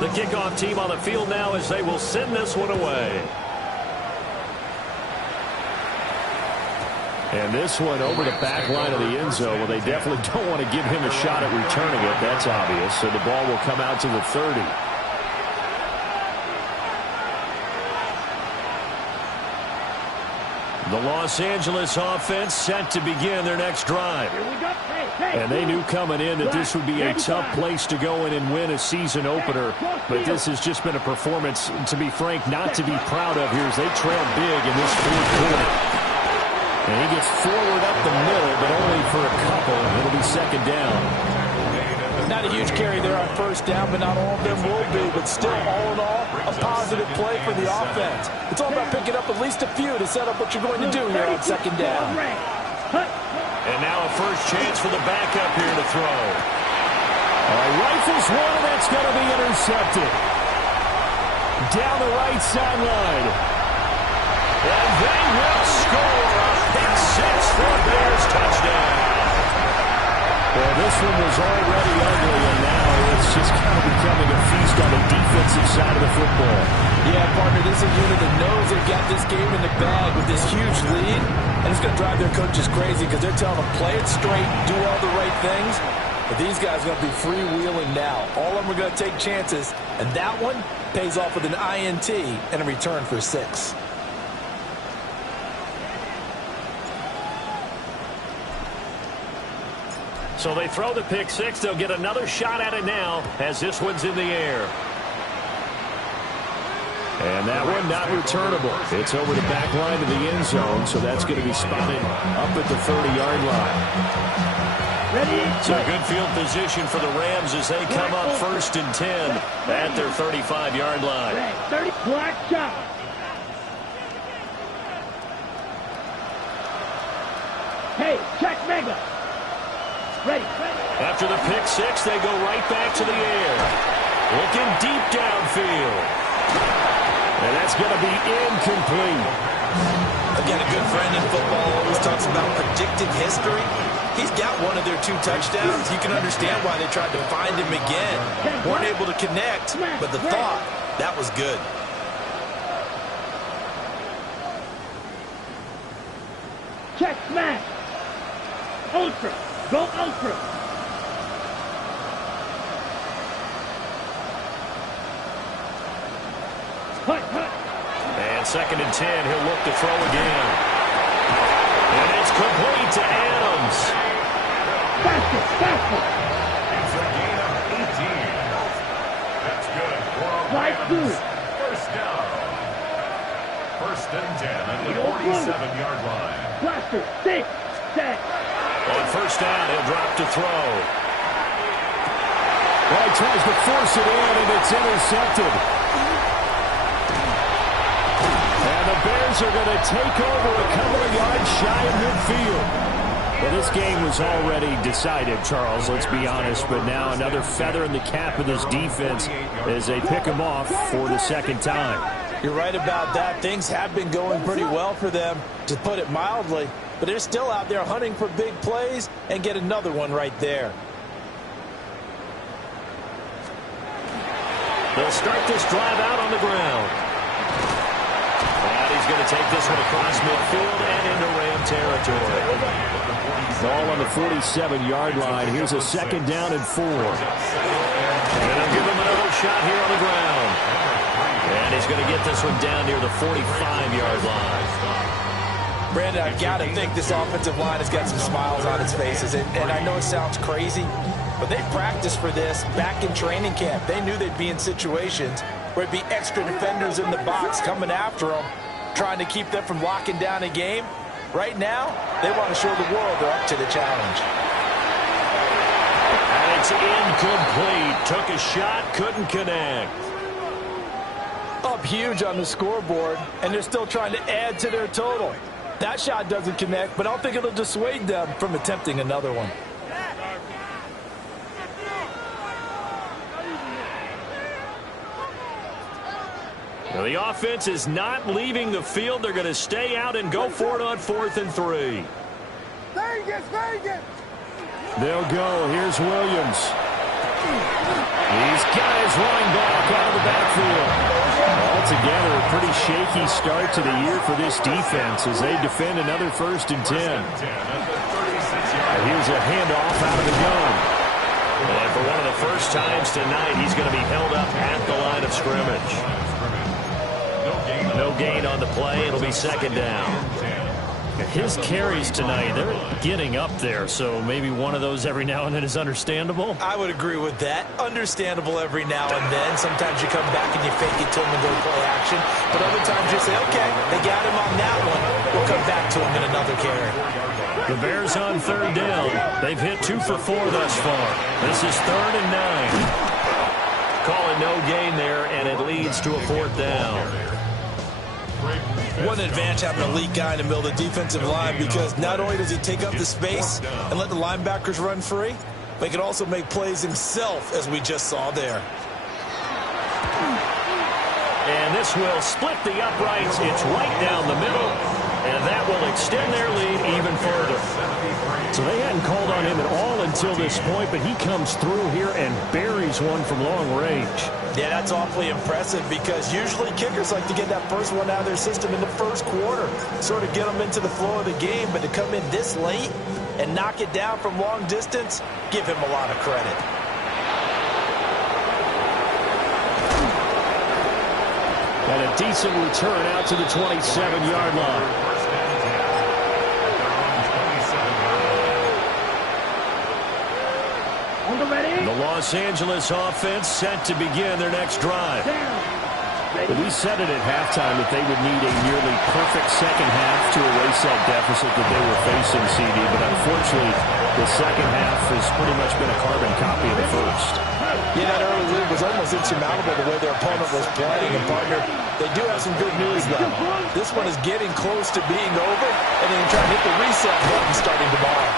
The kickoff team on the field now as they will send this one away. And this one over the back line of the end zone. Well, they definitely don't want to give him a shot at returning it. That's obvious. So the ball will come out to the 30. The Los Angeles offense set to begin their next drive. And they knew coming in that this would be a tough place to go in and win a season opener. But this has just been a performance, to be frank, not to be proud of here as they trail big in this 4th quarter. And he gets forward up the middle, but only for a couple. It'll be 2nd down. Not a huge carry there on 1st down, but not all of them will be. But still, all in all, a positive play for the offense. It's all about picking up at least a few to set up what you're going to do here on 2nd down. And now a first chance for the backup here to throw. Rifles one, and that's going to be intercepted. Down the right sideline. And they will score a pick 6 for a Bears touchdown. Well, this one was already ugly, and now it's just kind of becoming a feast on the defensive side of the football. Yeah, partner, this is a unit that knows they've got this game in the bag with this huge lead, and it's going to drive their coaches crazy because they're telling them play it straight, do all the right things. But these guys are going to be freewheeling now. All of them are going to take chances, and that one pays off with an INT and a return for 6. So they throw the pick 6. They'll get another shot at it now as this one's in the air. And that one not returnable. It's over the back line of the end zone, so that's going to be spotted up at the 30-yard line. So good field position for the Rams as they come up 1st and 10 at their 35-yard line. 30 black shot. Hey, check mega. Ready. After the pick 6, they go right back to the air. Looking deep downfield. And that's going to be incomplete. Again, a good friend in football always talks about predictive history. He's got one of their 2 touchdowns. You can understand why they tried to find him again. Weren't able to connect, but the thought, that was good. Check smash. Ultra. Go ultra. And 2nd and 10. He'll look to throw again. And it's complete to Adams. Faster. It's a gain of 18. That's good for a Right Rams through. first down. 1st and 10 at the 47-yard line. Blaster, 6, set. On 1st down, he'll drop to throw. Well, he tries to force it in, and it's intercepted. And the Bears are going to take over a couple of yards shy of midfield. Well, this game was already decided, Charles, let's be honest. But now another feather in the cap of this defense as they pick them off for the 2nd time. You're right about that. Things have been going pretty well for them, to put it mildly. But they're still out there hunting for big plays and get another one right there. They'll start this drive out on the ground. And he's going to take this one across midfield and into Ram territory. Ball on the 47-yard line. Here's a 2nd down and 4. And they'll give him another shot here on the ground. And he's going to get this one down near the 45-yard line. Brandon, I've got to think this offensive line has got some smiles on its faces. And I know it sounds crazy, but they practiced for this back in training camp. They knew they'd be in situations where it'd be extra defenders in the box coming after them, trying to keep them from locking down a game. Right now, they want to show the world they're up to the challenge. And it's incomplete. Took a shot, couldn't connect. Up huge on the scoreboard, and they're still trying to add to their total. That shot doesn't connect, but I don't think it'll dissuade them from attempting another one. Now, the offense is not leaving the field. They're going to stay out and go for it on 4th and 3. They'll go. Here's Williams. He's got his running back out of the backfield. Altogether, a pretty shaky start to the year for this defense as they defend another 1st and 10. Here's a handoff out of the gun. And for one of the first times tonight, he's going to be held up at the line of scrimmage. No gain on the play. It'll be 2nd down. His carries tonight, they're getting up there, so maybe one of those every now and then is understandable. I would agree with that. Understandable every now and then. Sometimes you come back and you fake it to him and go play action. But other times you say, okay, they got him on that one. We'll come back to him in another carry. The Bears on 3rd down. They've hit 2 for 4 thus far. This is 3rd and 9. Call it no gain there, and it leads to a 4th down. One advantage having a elite guy in the middle of the defensive line, because not only does he take up the space and let the linebackers run free, but he can also make plays himself, as we just saw there. And this will split the uprights. It's right down the middle, and that will extend their lead even further. So they hadn't called on him at all until this point, but he comes through here and buries one from long range. Yeah, that's awfully impressive, because usually kickers like to get that first one out of their system in the first quarter, sort of get them into the flow of the game, but to come in this late and knock it down from long distance, give him a lot of credit. And a decent return out to the 27-yard line. The Los Angeles offense set to begin their next drive. We said it at halftime that they would need a nearly perfect second half to erase that deficit that they were facing, CD, but unfortunately the second half has pretty much been a carbon copy of the first. Yeah, that early lead was almost insurmountable the way their opponent was playing. And, partner, they do have some good news, though. This one is getting close to being over, and they can try to hit the reset button starting tomorrow.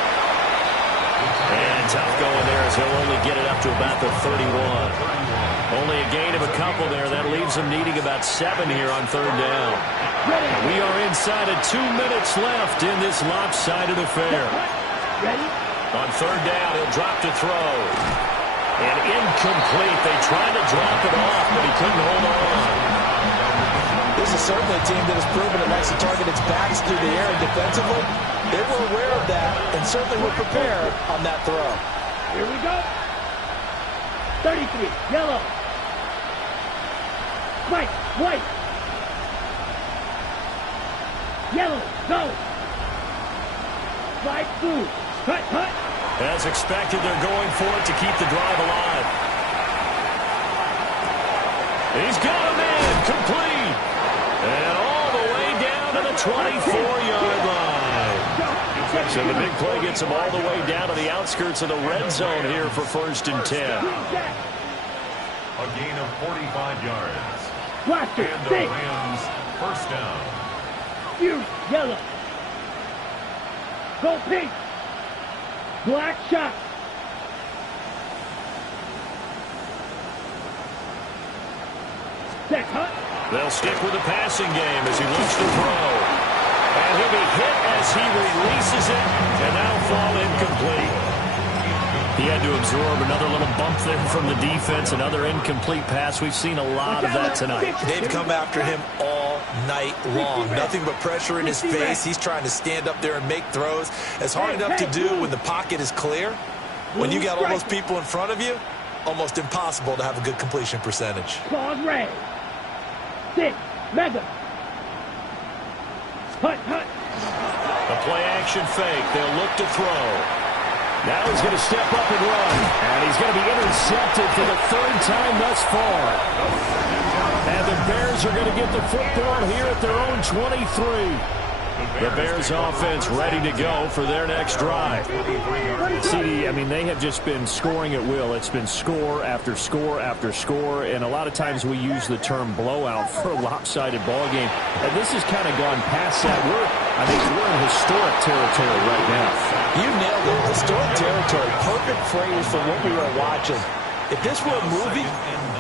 And tough going there as he'll only get it up to about the 31. Only a gain of a couple there. That leaves them needing about 7 here on 3rd down. We are inside of 2 minutes left in this lopsided affair. On 3rd down, he'll drop to throw. And incomplete. They tried to drop it off, but he couldn't hold on. This is certainly a team that has proven it likes to target its backs through the air and defensively. They were aware of that and certainly were prepared on that throw. Here we go. 33, yellow. White. Yellow, go. Slide through. Cut. As expected, they're going for it to keep the drive alive. He's got him in, complete. And all the way down to the 24-yard line. So the big play gets him all the way down to the outskirts of the red zone here for 1st and 10. A gain of 45 yards. Blaster, And the six. Rams first down. You, yellow. Go pink. Black shot. Set, cut. They'll stick with the passing game as he looks to throw. And he'll be hit as he releases it, and now fall incomplete. He had to absorb another little bump there from the defense, another incomplete pass. We've seen a lot of that tonight. They've come after him all night long. Nothing but pressure in his face. He's trying to stand up there and make throws. It's hard enough to do when the pocket is clear. When you got all those people in front of you, almost impossible to have a good completion percentage. Pause red. Six. Mega. Hut. A play-action fake. They'll look to throw. Now he's going to step up and run. And he's going to be intercepted for the 3rd time thus far. And the Bears are going to get the football here at their own 23. The Bears offense ready to go for their next drive. CD, I mean, they have just been scoring at will. It's been score after score after score, and a lot of times we use the term blowout for a lopsided ball game. And this has kind of gone past that. I think we're in historic territory right now. You nailed it. Historic territory. Perfect phrase for what we were watching. If this were a movie,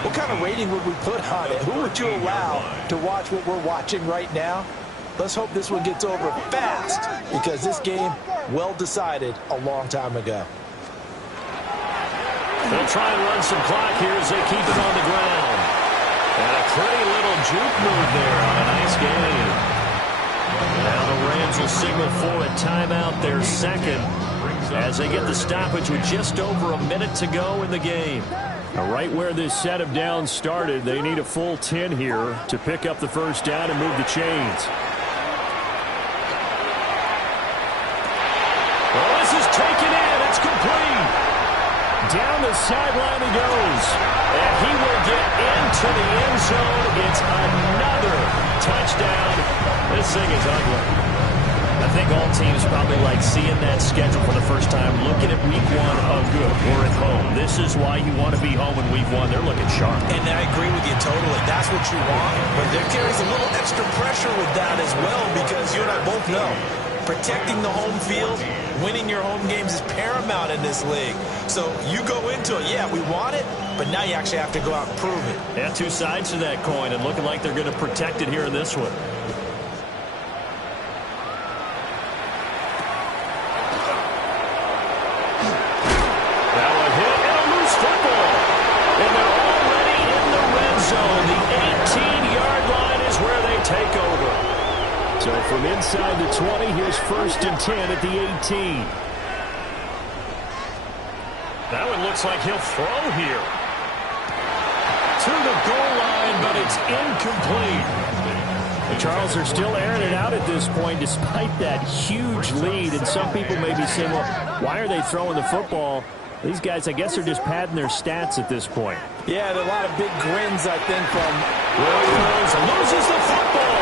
what kind of rating would we put on it? Who would you allow to watch what we're watching right now? Let's hope this one gets over fast, because this game, well decided a long time ago. They'll try and run some clock here as they keep it on the ground. And a pretty little juke move there on a nice game. Now the Rams will signal for a timeout, their second, as they get the stoppage with just over a minute to go in the game. Now, right where this set of downs started, they need a full 10 here to pick up the first down and move the chains. Well, this is taken in. It's complete. Down the sideline he goes. And he will get into the end zone. It's another touchdown. This thing is ugly. I think all teams probably like seeing that schedule for the first time, looking at week 1. Oh, good, we're at home. This is why you want to be home in week 1. They're looking sharp. And I agree with you totally. That's what you want. But there carries a little extra pressure with that as well, because you and I both know protecting the home field, winning your home games is paramount in this league. So you go into it, yeah, we want it, but now you actually have to go out and prove it. Yeah, two sides to that coin, and looking like they're going to protect it here in this one. Now a hit and a loose football. And they're already in the red zone. The 18-yard line is where they take over. So from inside the 20, here's 1st and 10 at the 18. That one looks like he'll throw here. To the goal line, but it's incomplete. The Charles are still airing it out at this point despite that huge lead. And some people may be saying, well, why are they throwing the football? These guys, I guess, are just padding their stats at this point. Yeah, there are a lot of big grins, I think, from Williams loses the football.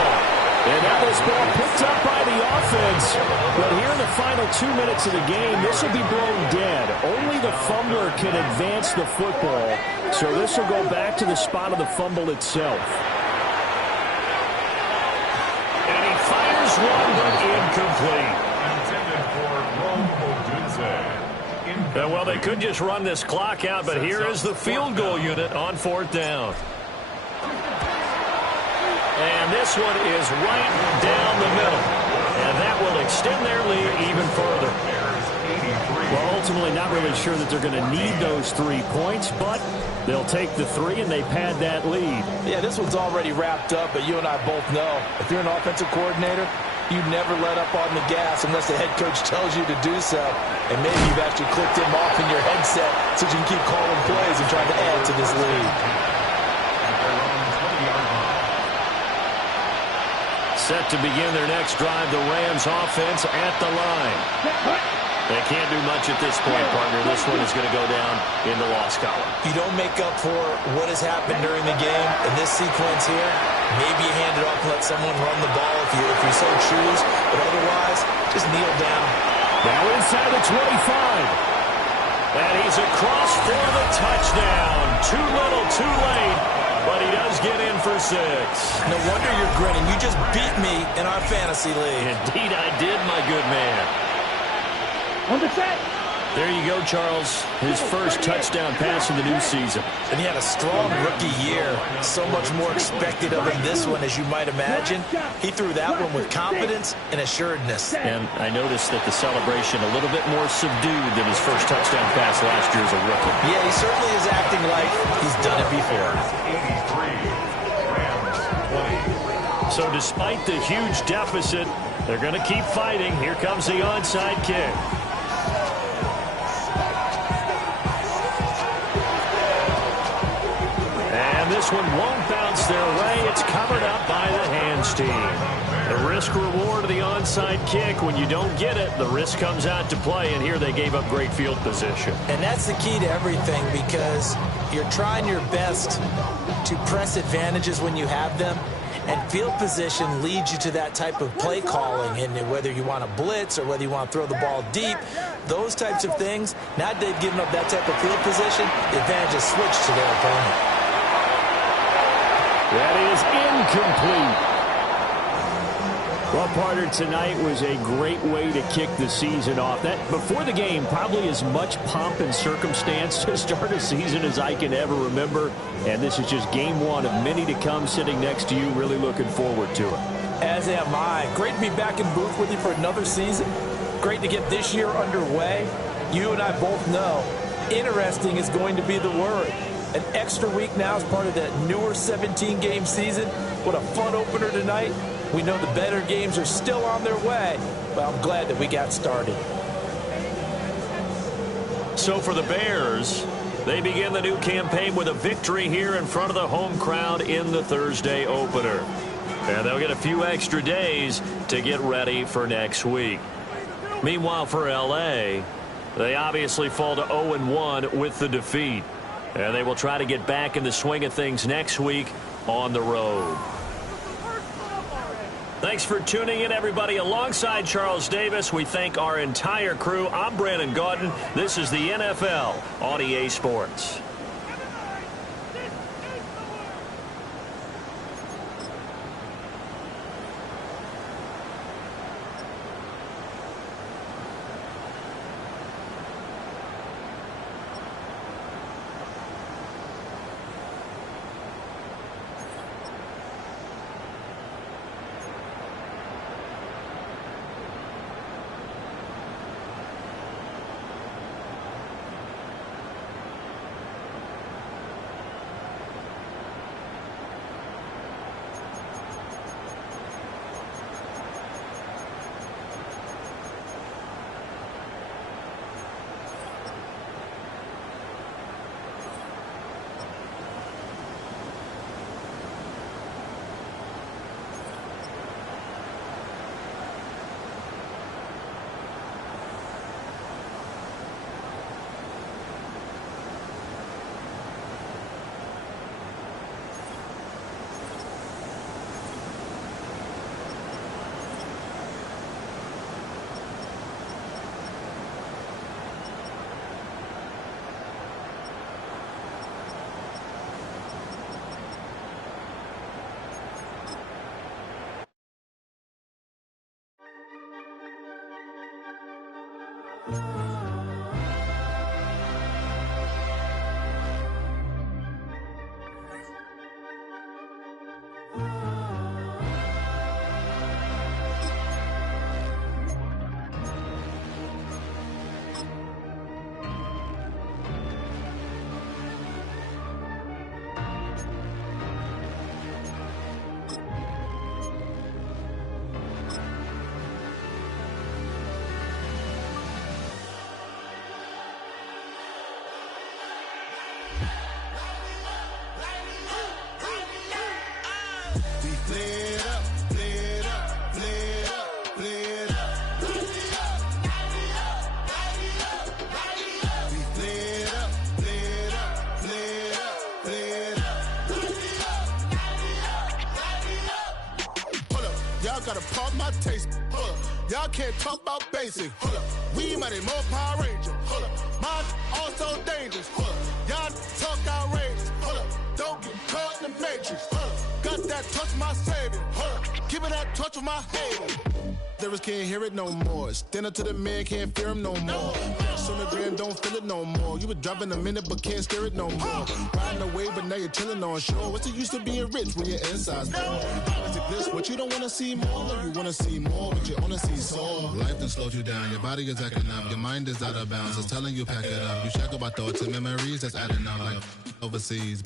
And now this ball picked up by the offense. But here in the final 2 minutes of the game, this will be blown dead. Only the fumbler can advance the football. So this will go back to the spot of the fumble itself. And he fires one, but incomplete. Intended for Rome Odunze. Well, they could just run this clock out, but here is the field goal unit on 4th down. And this one is right down the middle. And that will extend their lead even further. Well, ultimately not really sure that they're going to need those 3 points, but they'll take the 3 and they pad that lead. Yeah, this one's already wrapped up, but you and I both know if you're an offensive coordinator, you never let up on the gas unless the head coach tells you to do so. And maybe you've actually clicked him off in your headset so you can keep calling plays and trying to add to this lead. Set to begin their next drive, the Rams offense at the line. They can't do much at this point, partner. This one is going to go down in the loss column. You don't make up for what has happened during the game. In this sequence here, maybe you hand it off and let someone run the ball if you so choose. But otherwise, just kneel down. Now inside the 25. And he's across for the touchdown. Too little, too late. But he does get in for 6. No wonder you're grinning. You just beat me in our fantasy league. Indeed I did, my good man. On the set. There you go, Charles. His first touchdown pass of the new season. And he had a strong rookie year. So much more expected of him this one, as you might imagine. He threw that one with confidence and assuredness. And I noticed that the celebration a little bit more subdued than his first touchdown pass last year as a rookie. Yeah, he certainly is acting like he's done it before. 83, Rams 20. So despite the huge deficit, they're going to keep fighting. Here comes the onside kick. This one won't bounce their way. It's covered up by the hands team. The risk-reward of the onside kick. When you don't get it, the risk comes out to play, and here they gave up great field position. And that's the key to everything, because you're trying your best to press advantages when you have them, and field position leads you to that type of play calling. And whether you want to blitz or whether you want to throw the ball deep, those types of things, now that they've given up that type of field position, the advantage is switched to their opponent. That is incomplete. Well, partner, tonight was a great way to kick the season off. That before the game, probably as much pomp and circumstance to start a season as I can ever remember. And this is just game one of many to come. Sitting next to you, really looking forward to it. As am I. Great to be back in booth with you for another season. Great to get this year underway. You and I both know interesting is going to be the word. An extra week now as part of that newer 17-game season. What a fun opener tonight. We know the better games are still on their way, but I'm glad that we got started. So for the Bears, they begin the new campaign with a victory here in front of the home crowd in the Thursday opener. And they'll get a few extra days to get ready for next week. Meanwhile, for L.A., they obviously fall to 0-1 with the defeat. And they will try to get back in the swing of things next week on the road. Thanks for tuning in, everybody. Alongside Charles Davis, we thank our entire crew. I'm Brandon Gaudin. This is the NFL on EA Sports. my taste. Y'all can't talk about basic. We money, more Power Ranger. Mine also dangerous. Y'all talk outrageous. Don't get caught in the matrix. Got that touch my savior. Give me that touch of my haters. Lyrics can't hear it no more. Stand up to the man, can't fear him no more. Sonogram don't feel it no more. You were dropping a minute but can't steer it no more. Riding away but now you're chilling on shore. What's the use of being rich when your inside's poor? Is it this what you don't wanna see more? Or you wanna see more but you wanna see sore? Life done slowed you down. Your body is acting up. Your mind is out of bounds. It's telling you pack it up. You shackle by thoughts and memories that's adding up like overseas.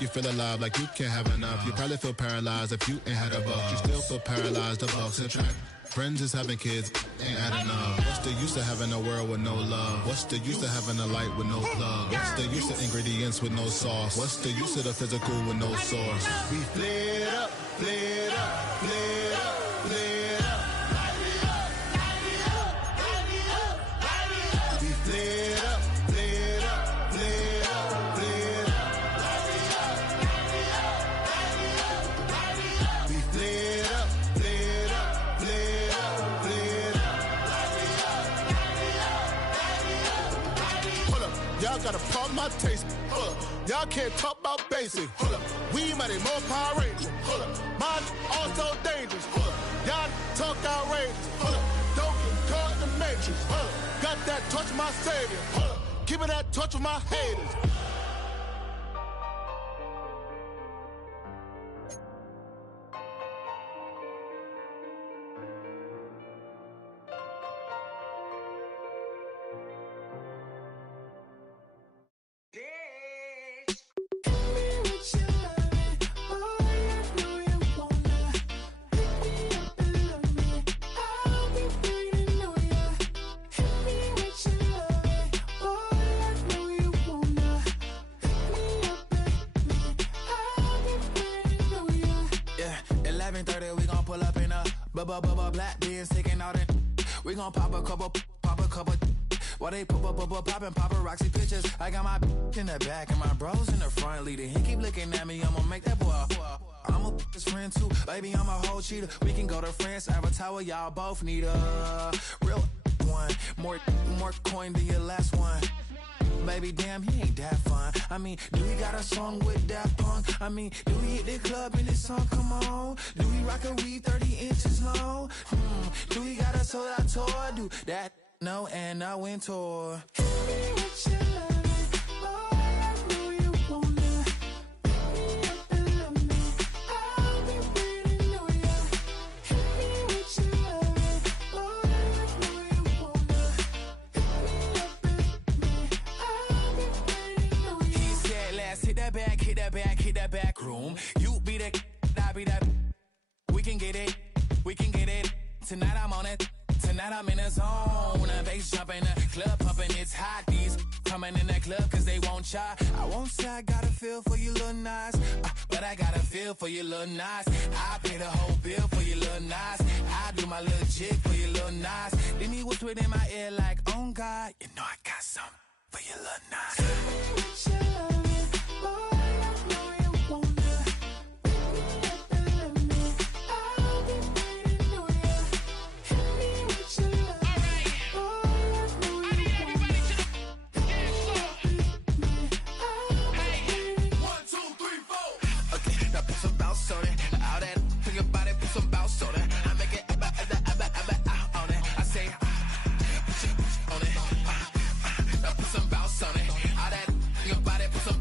You feel alive like you can't have enough. You probably feel paralyzed if you ain't had a buck. You still feel paralyzed, the bucks and track. Friends is having kids, ain't adding up. What's the use of having a world with no love? What's the use of having a light with no plug? What's the use of ingredients with no sauce? What's the use of the physical with no source? We flared up, flared up, flared up, flared up. We flared up, flared up, flared up, flared up. We flared up, flared up, flared up, flared up. Hold up, y'all gotta pump my taste. Hold up, y'all can't talk about basic. Hold up, we money, more Power Ranger. Hold up, mine also dangerous. Hold up, y'all talk outrageous. Hold up, don't get caught in the matrix. Hold up, got that touch of my savior. Hold up, give me that touch of my haters. Black beans taking out it. We gon' pop a couple. While they poppin' paparazzi pictures. I got my in the back and my bros in the front leading. He keep looking at me, I'ma make that boy. I'm a his friend too, baby, I'm a whole cheater. We can go to France, Avatar, y'all both need a real one. More coin than your last one. Baby, damn, he ain't that fun. I mean, do he got a song with Daft Punk? I mean, do he hit the club in this song? Come on. Do he rock a weed 30 inches long? Do he got a sold out tour? Do that? No, and I went tour. Hit that back room. You be the, I be that. We can get it. Tonight I'm on it. Tonight I'm in a zone. A bass jumping, a club pumping, it's hot. These coming in that club cause they won't try. I won't say I got a feel for you little nice, but I got a feel for you little nice. I pay the whole bill for you little nice. I do my little jig for you little nice. Then he whisper in my ear like, oh God, you know I got something for you little nice. Put some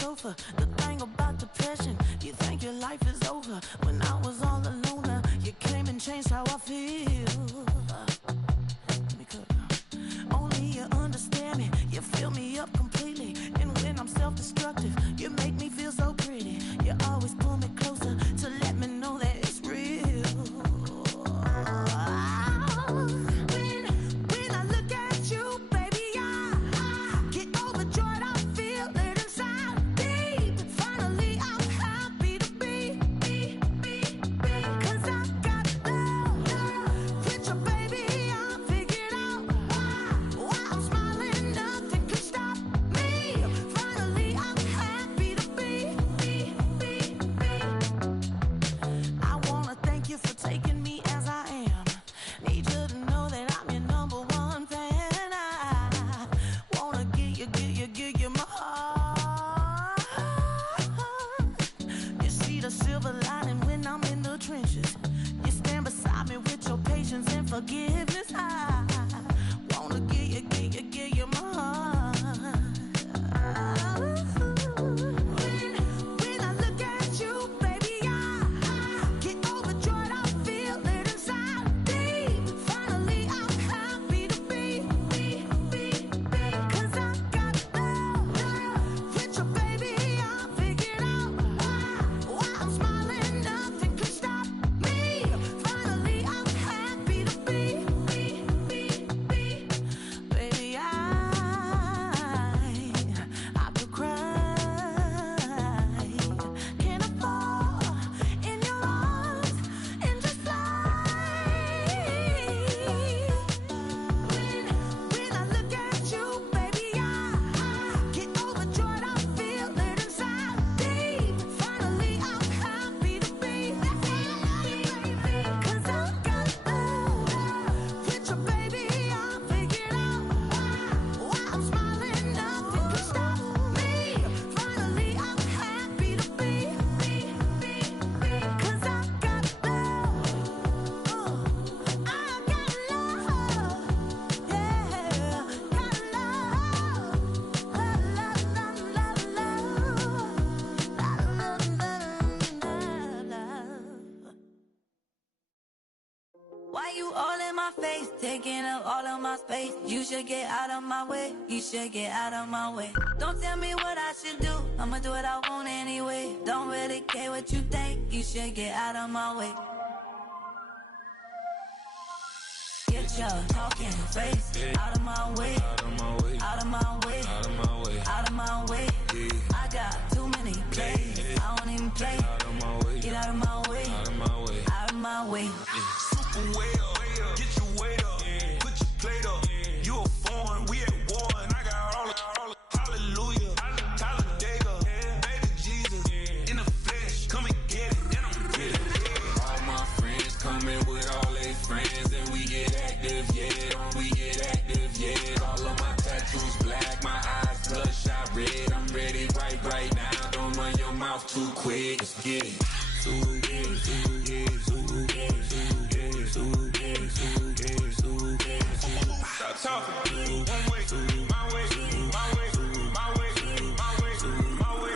sofa. The thing about depression, you think your life is over. When I was all alone, you came and changed how I feel. Because only you understand me, you fill me up completely. And when I'm self-destructive, you make me feel so pretty. You always pull me closer to let me know that it's real. When I look at you, baby, I get overjoyed. I feel it inside me. Finally, I'm happy to be give you my heart. You see the silver lining when I'm in the trenches. You stand beside me with your patience and forgiveness. I wanna give you my heart. When I look at you, baby, I get overjoyed. I feel it inside me. Finally, I'm happy to be. 'Cause I got love with you, baby. I figured out why I'm smiling. Nothing can stop me. Finally, I'm happy to be. Baby, I could cry. Can I fall in your arms and just fly? When I look at you, baby, I get overjoyed. I feel it inside me. Finally, I'm happy to be. 'Cause I got love with you, baby. I figured out why I'm smiling. Nothing can stop me. Finally, I'm happy to be. 'Cause I got love. I got love. Yeah, got love. Why you all in my face, taking up all of my space? You should get out of my way. You should get out of my way. Don't tell me what I should do. I'ma do what I want anyway. Don't really care what you think. You should get out of my way. Get your talking face out of my way. Out of my way. Out of my way. Out of my way. Out of my way. I got too many plays. I don't even play. Out of my way. Get out of my way. Out of my way. Out of my way. Super way up, get your weight up, put your plate up. You a foreign, we at war, and I got all hallelujah, Talladega, baby Jesus, in the flesh, come and get it, and I'm get it. All my friends coming with all their friends, and we get active, yeah, we get active, yeah. All of my tattoos black, my eyes bloodshot red, I'm ready right now. Don't run your mouth too quick, let's get it. Stop talking. One way, my way, my way, my way, my way, my way.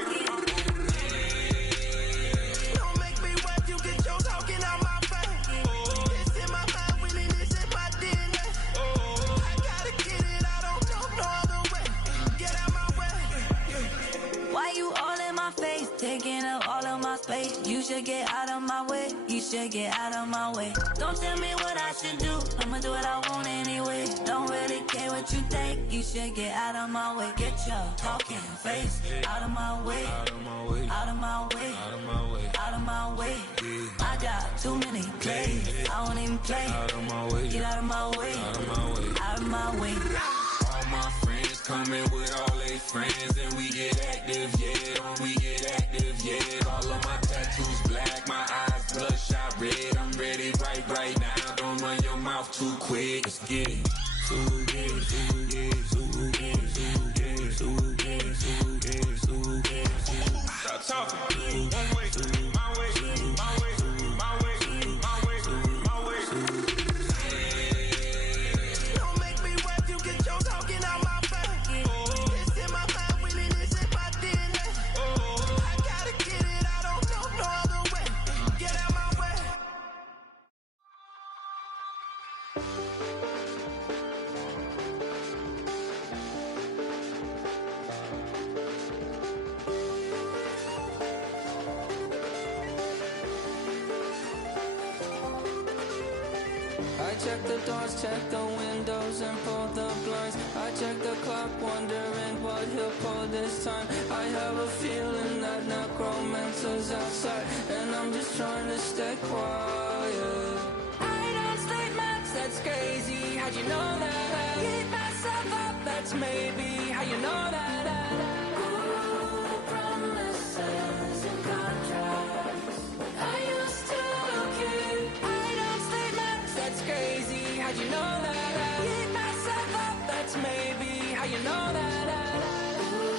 Don't make me wet, you get your talking out my face. It's in my mind, winning is in my DNA. I gotta get it, I don't know no other way. Get out my way. Why you all in my face, taking up all of my space? You should get out of my way. You should get out of my way. Don't tell me what I should do. I'ma do what I want anyway. Don't really care what you think. You should get out of my way. Get your talking face out of my way. Out of my way. Out of my way. Out of my way. Out of my way. I got too many plays. I don't even play. Out of my way. Get out of my way. Out of my way. Out of my way. All my friends coming with all their friends, and we get active, yeah, we get active, yeah. All of my tattoos black, my eyes bloodshot red, I'm ready right now. Don't run your mouth too quick, let's get it. Stop talking. One way, my way, my way, my way, my way, my way. Don't make me wet, you get your talking out my face. It's in my mind, winning is in my DNA. I gotta get it, I don't know no other way. Get out my way. I check the doors, check the windows, and pull the blinds. I check the clock, wondering what he'll pull this time. I have a feeling that necromancer's outside, and I'm just trying to stay quiet. I don't sleep much, that's crazy. How'd you know that? I keep myself up, that's maybe how you know that. Ooh, promises and contracts. I used to keep. I don't sleep much, that's crazy. How'd you know that? I keep myself up, that's maybe how you know that. Ooh.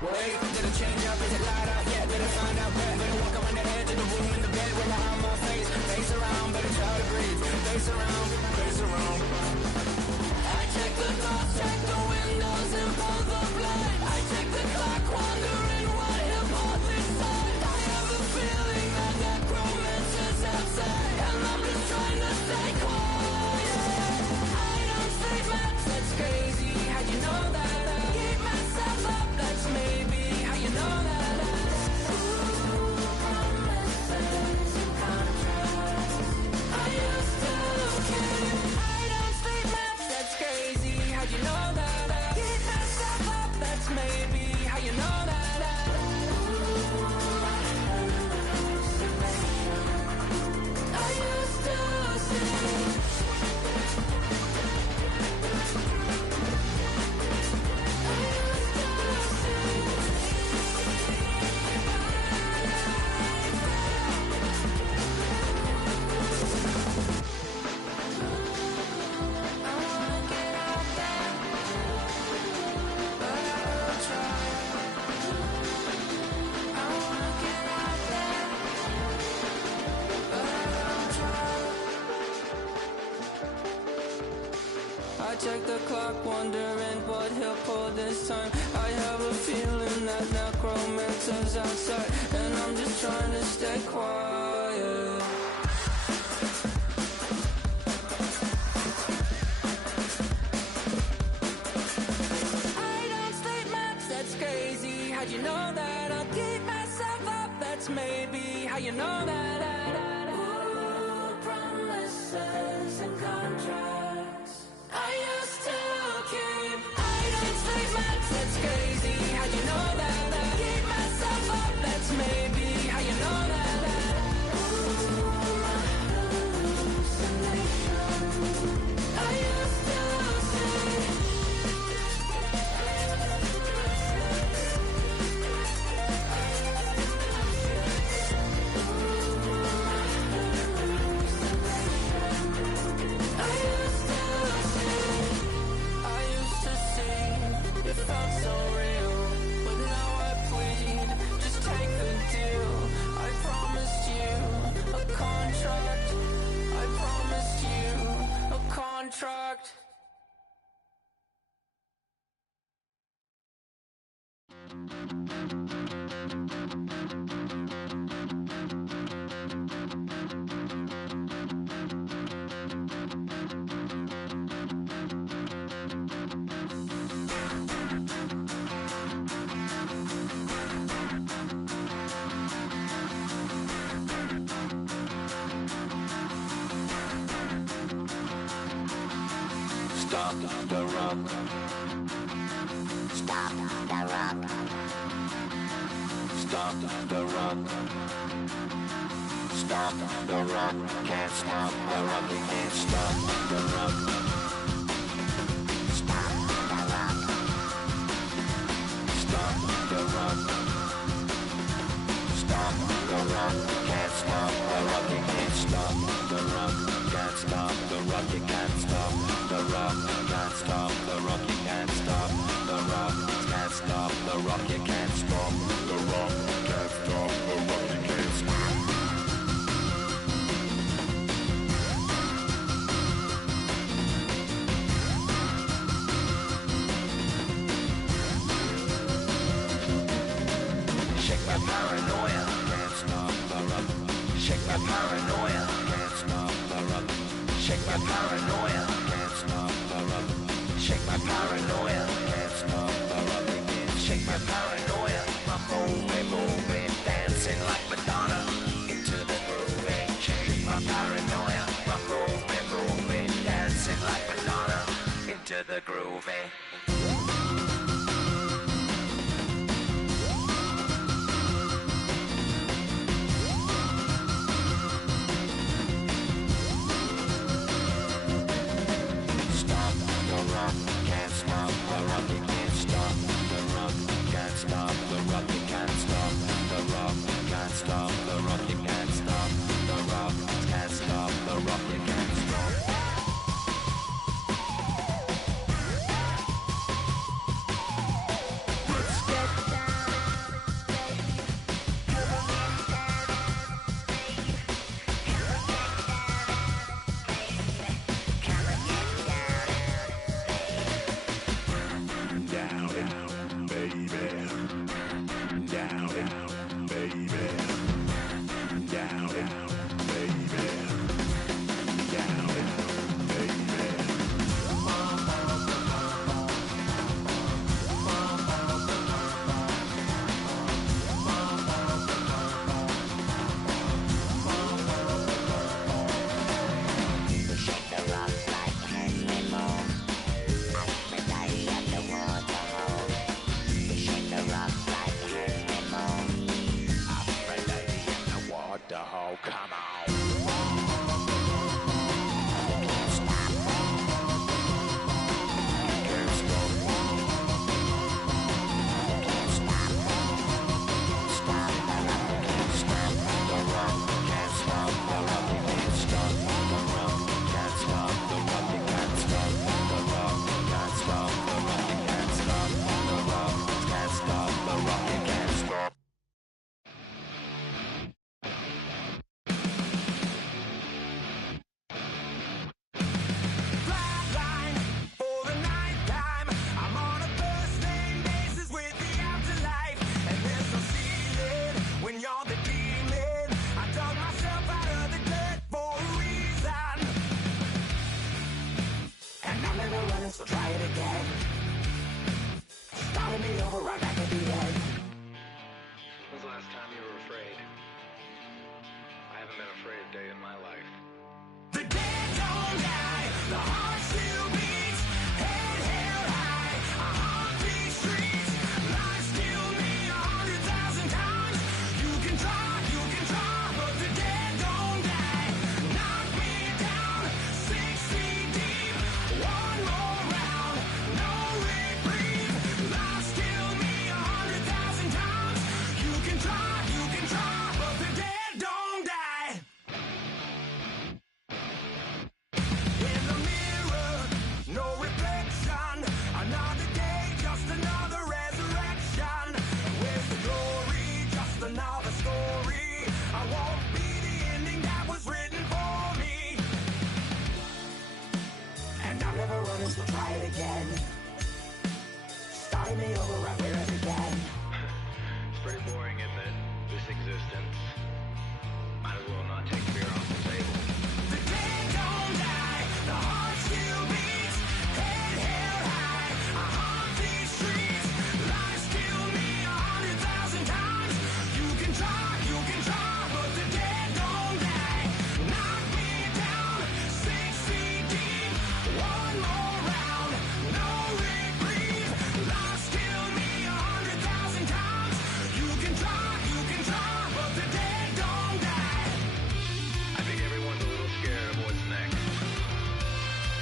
Wait, did it change up? Is it light out? Yeah, did it find out? Better walk around the edge of the room in the bed with my arm on my face. Face around, better try to breathe. Face around, face around. I check the doors, check the windows, and pull the blind. I check the clock, wondering what he'll pull this time. I have a feeling that necromancer's is outside, and I'm just trying to stay quiet. I don't sleep much, that's crazy. How'd you know that? I keep myself up, that's maybe how you know that. Ooh, promises and contracts. I used to keep. I don't sleep much, that's crazy. How'd you know that? I keep myself up, that's maybe how you know that. I used to see. I check the clock, wondering what he'll pull this time. I have a feeling that necromancer's outside, and I'm just trying to stay quiet. I don't sleep much, that's crazy. How'd you know that? I'll keep myself up, that's maybe how you know that. Ooh, promises and contracts. I used to keep. I don't sleep much, that's crazy. How'd you know that? I keep myself up, that's maybe how you know that. Ooh, hallucination. I used to see. It felt so real, but now I plead. Just take the deal. I promised you a contract. I promised you a contract. Stop the rock. Stop the rock. Stop the rock. Stop the rock. Can't stop the rock. You can't stop the rock. Stop the rock. Stop the rock. Stop the rock. Can't stop the rock. You can't stop the rock. Can't stop the rock. You can't stop the rock. Can't stop the rock. You can't stop the rock. Can't stop the rock. You can't stop the rock. Can't stop the rock. You can't stop. Shake my paranoia. Can't stop the rock. Shake my paranoia. Can't stop the rock. Shake my paranoia. Can't stop the rock. Shake my paranoia. Can't stop the rock. Shake my paranoia. I'm moving, dancing like Madonna into the groove. Shake my paranoia. I'm moving, dancing like Madonna into the groove. Stop the rock, can't stop the rock, you can't stop the rock, can't stop the rock, you can't stop the rock, can't stop the rock, you can't stop the rock, can't stop the rock, you can't stop. So try it again. Starting me over right back at the end. When's the last time you were afraid? I haven't been afraid a day in my life. The dead don't die, the heart still beats, head held high, I haunt these streets, lies kill me 100,000 times. You can try, but the dead don't die. Knock me down 6 feet deep, one more round, no reprieve. Lies kill me 100,000 times. You can try, but the dead don't die. In the mirror, no reflection. Another day, just another resurrection. Where's the glory? Just another story. I won't be the ending that was written for me. And I'm never running, so try it again. Starting me over right where it began. It's pretty boring, isn't it? This existence. Might as well not take fear off the table. The dead don't die, the heart still beats, head held high, I haunt these streets, lies kill me 100,000 times. You can try, but the dead don't die. Knock me down 6 feet deep, one more round, no reprieve. Lies kill me 100,000 times. You can try, but the dead don't die. I think everyone's a little scared of what's next.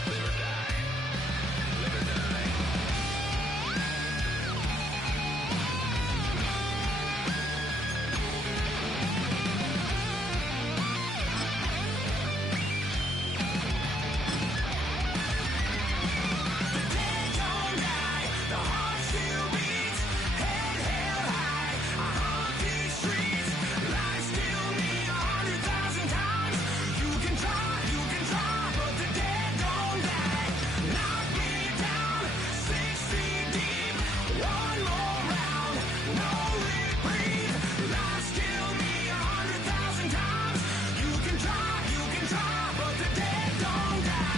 Live or die. Live or die. The dead don't die, the heart still beats, head held high, I haunt these streets, lies kill me 100,000 times. You can try, but the dead don't die. Knock me down 6 feet deep, one more round, no reprieve. Lies kill me 100,000 times. You can try, but the dead don't die.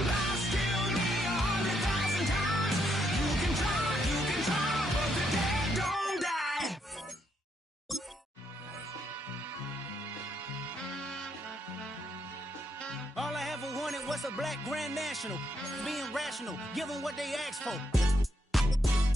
Lies kill me 100,000 times. You can try, but the dead don't die. All I ever wanted was a black Grand National. Being rational, give them what they ask for.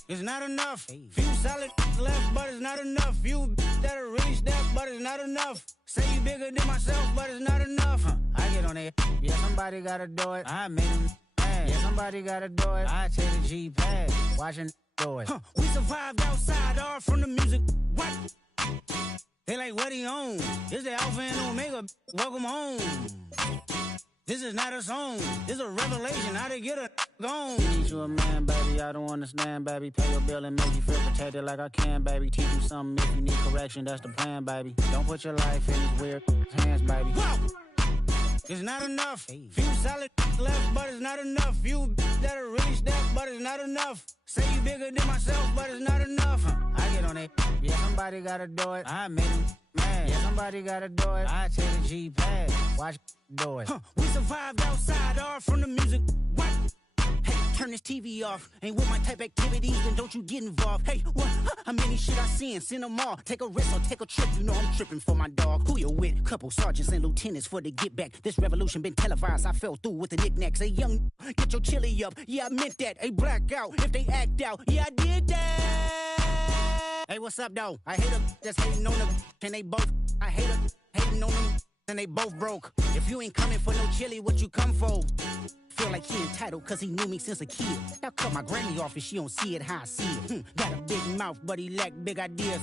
It's not enough. Few solid left, but it's not enough. Few that'll really step, but it's not enough. Say you bigger than myself, but it's not enough. I get on it. Yeah, somebody gotta do it. I made them mad. Yeah, somebody gotta do it. I take the G-pad, watching do it. We survived outside, all from the music. What? They like, what he on? This the Alpha and Omega. Welcome home. This is not a song. This is a revelation. How to get a gone. Need you a man, baby. I don't understand, baby. Pay your bill and make you feel protected like I can, baby. Teach you something if you need correction. That's the plan, baby. Don't put your life in these weird hands, baby. Whoa! It's not enough. Few solid left, but it's not enough. Few that'll really step, but it's not enough. Say you bigger than myself, but it's not enough. I get on it. Yeah, somebody gotta do it. I made him mad. Yeah, somebody gotta do it. I take the G-pad, watch do it. We survived outside, all from the music. What? Hey, turn this TV off. Ain't with my type activities, then don't you get involved. Hey, what? How many shit I seen? Send them all. Take a risk or take a trip. You know I'm tripping for my dog. Who you with? Couple sergeants and lieutenants for the get back. This revolution been televised. I fell through with the knickknacks. Hey, young, get your chili up. Yeah, I meant that. Hey, black out if they act out. Yeah, I did that. Hey, what's up, though? I hate them that's hating on them. And they both, I hate them hating on them. And they both broke. If you ain't coming for no chili, what you come for? Feel like he entitled cause he knew me since a kid. I cut my granny off and she don't see it how I see it. Got a big mouth, but he lack big ideas.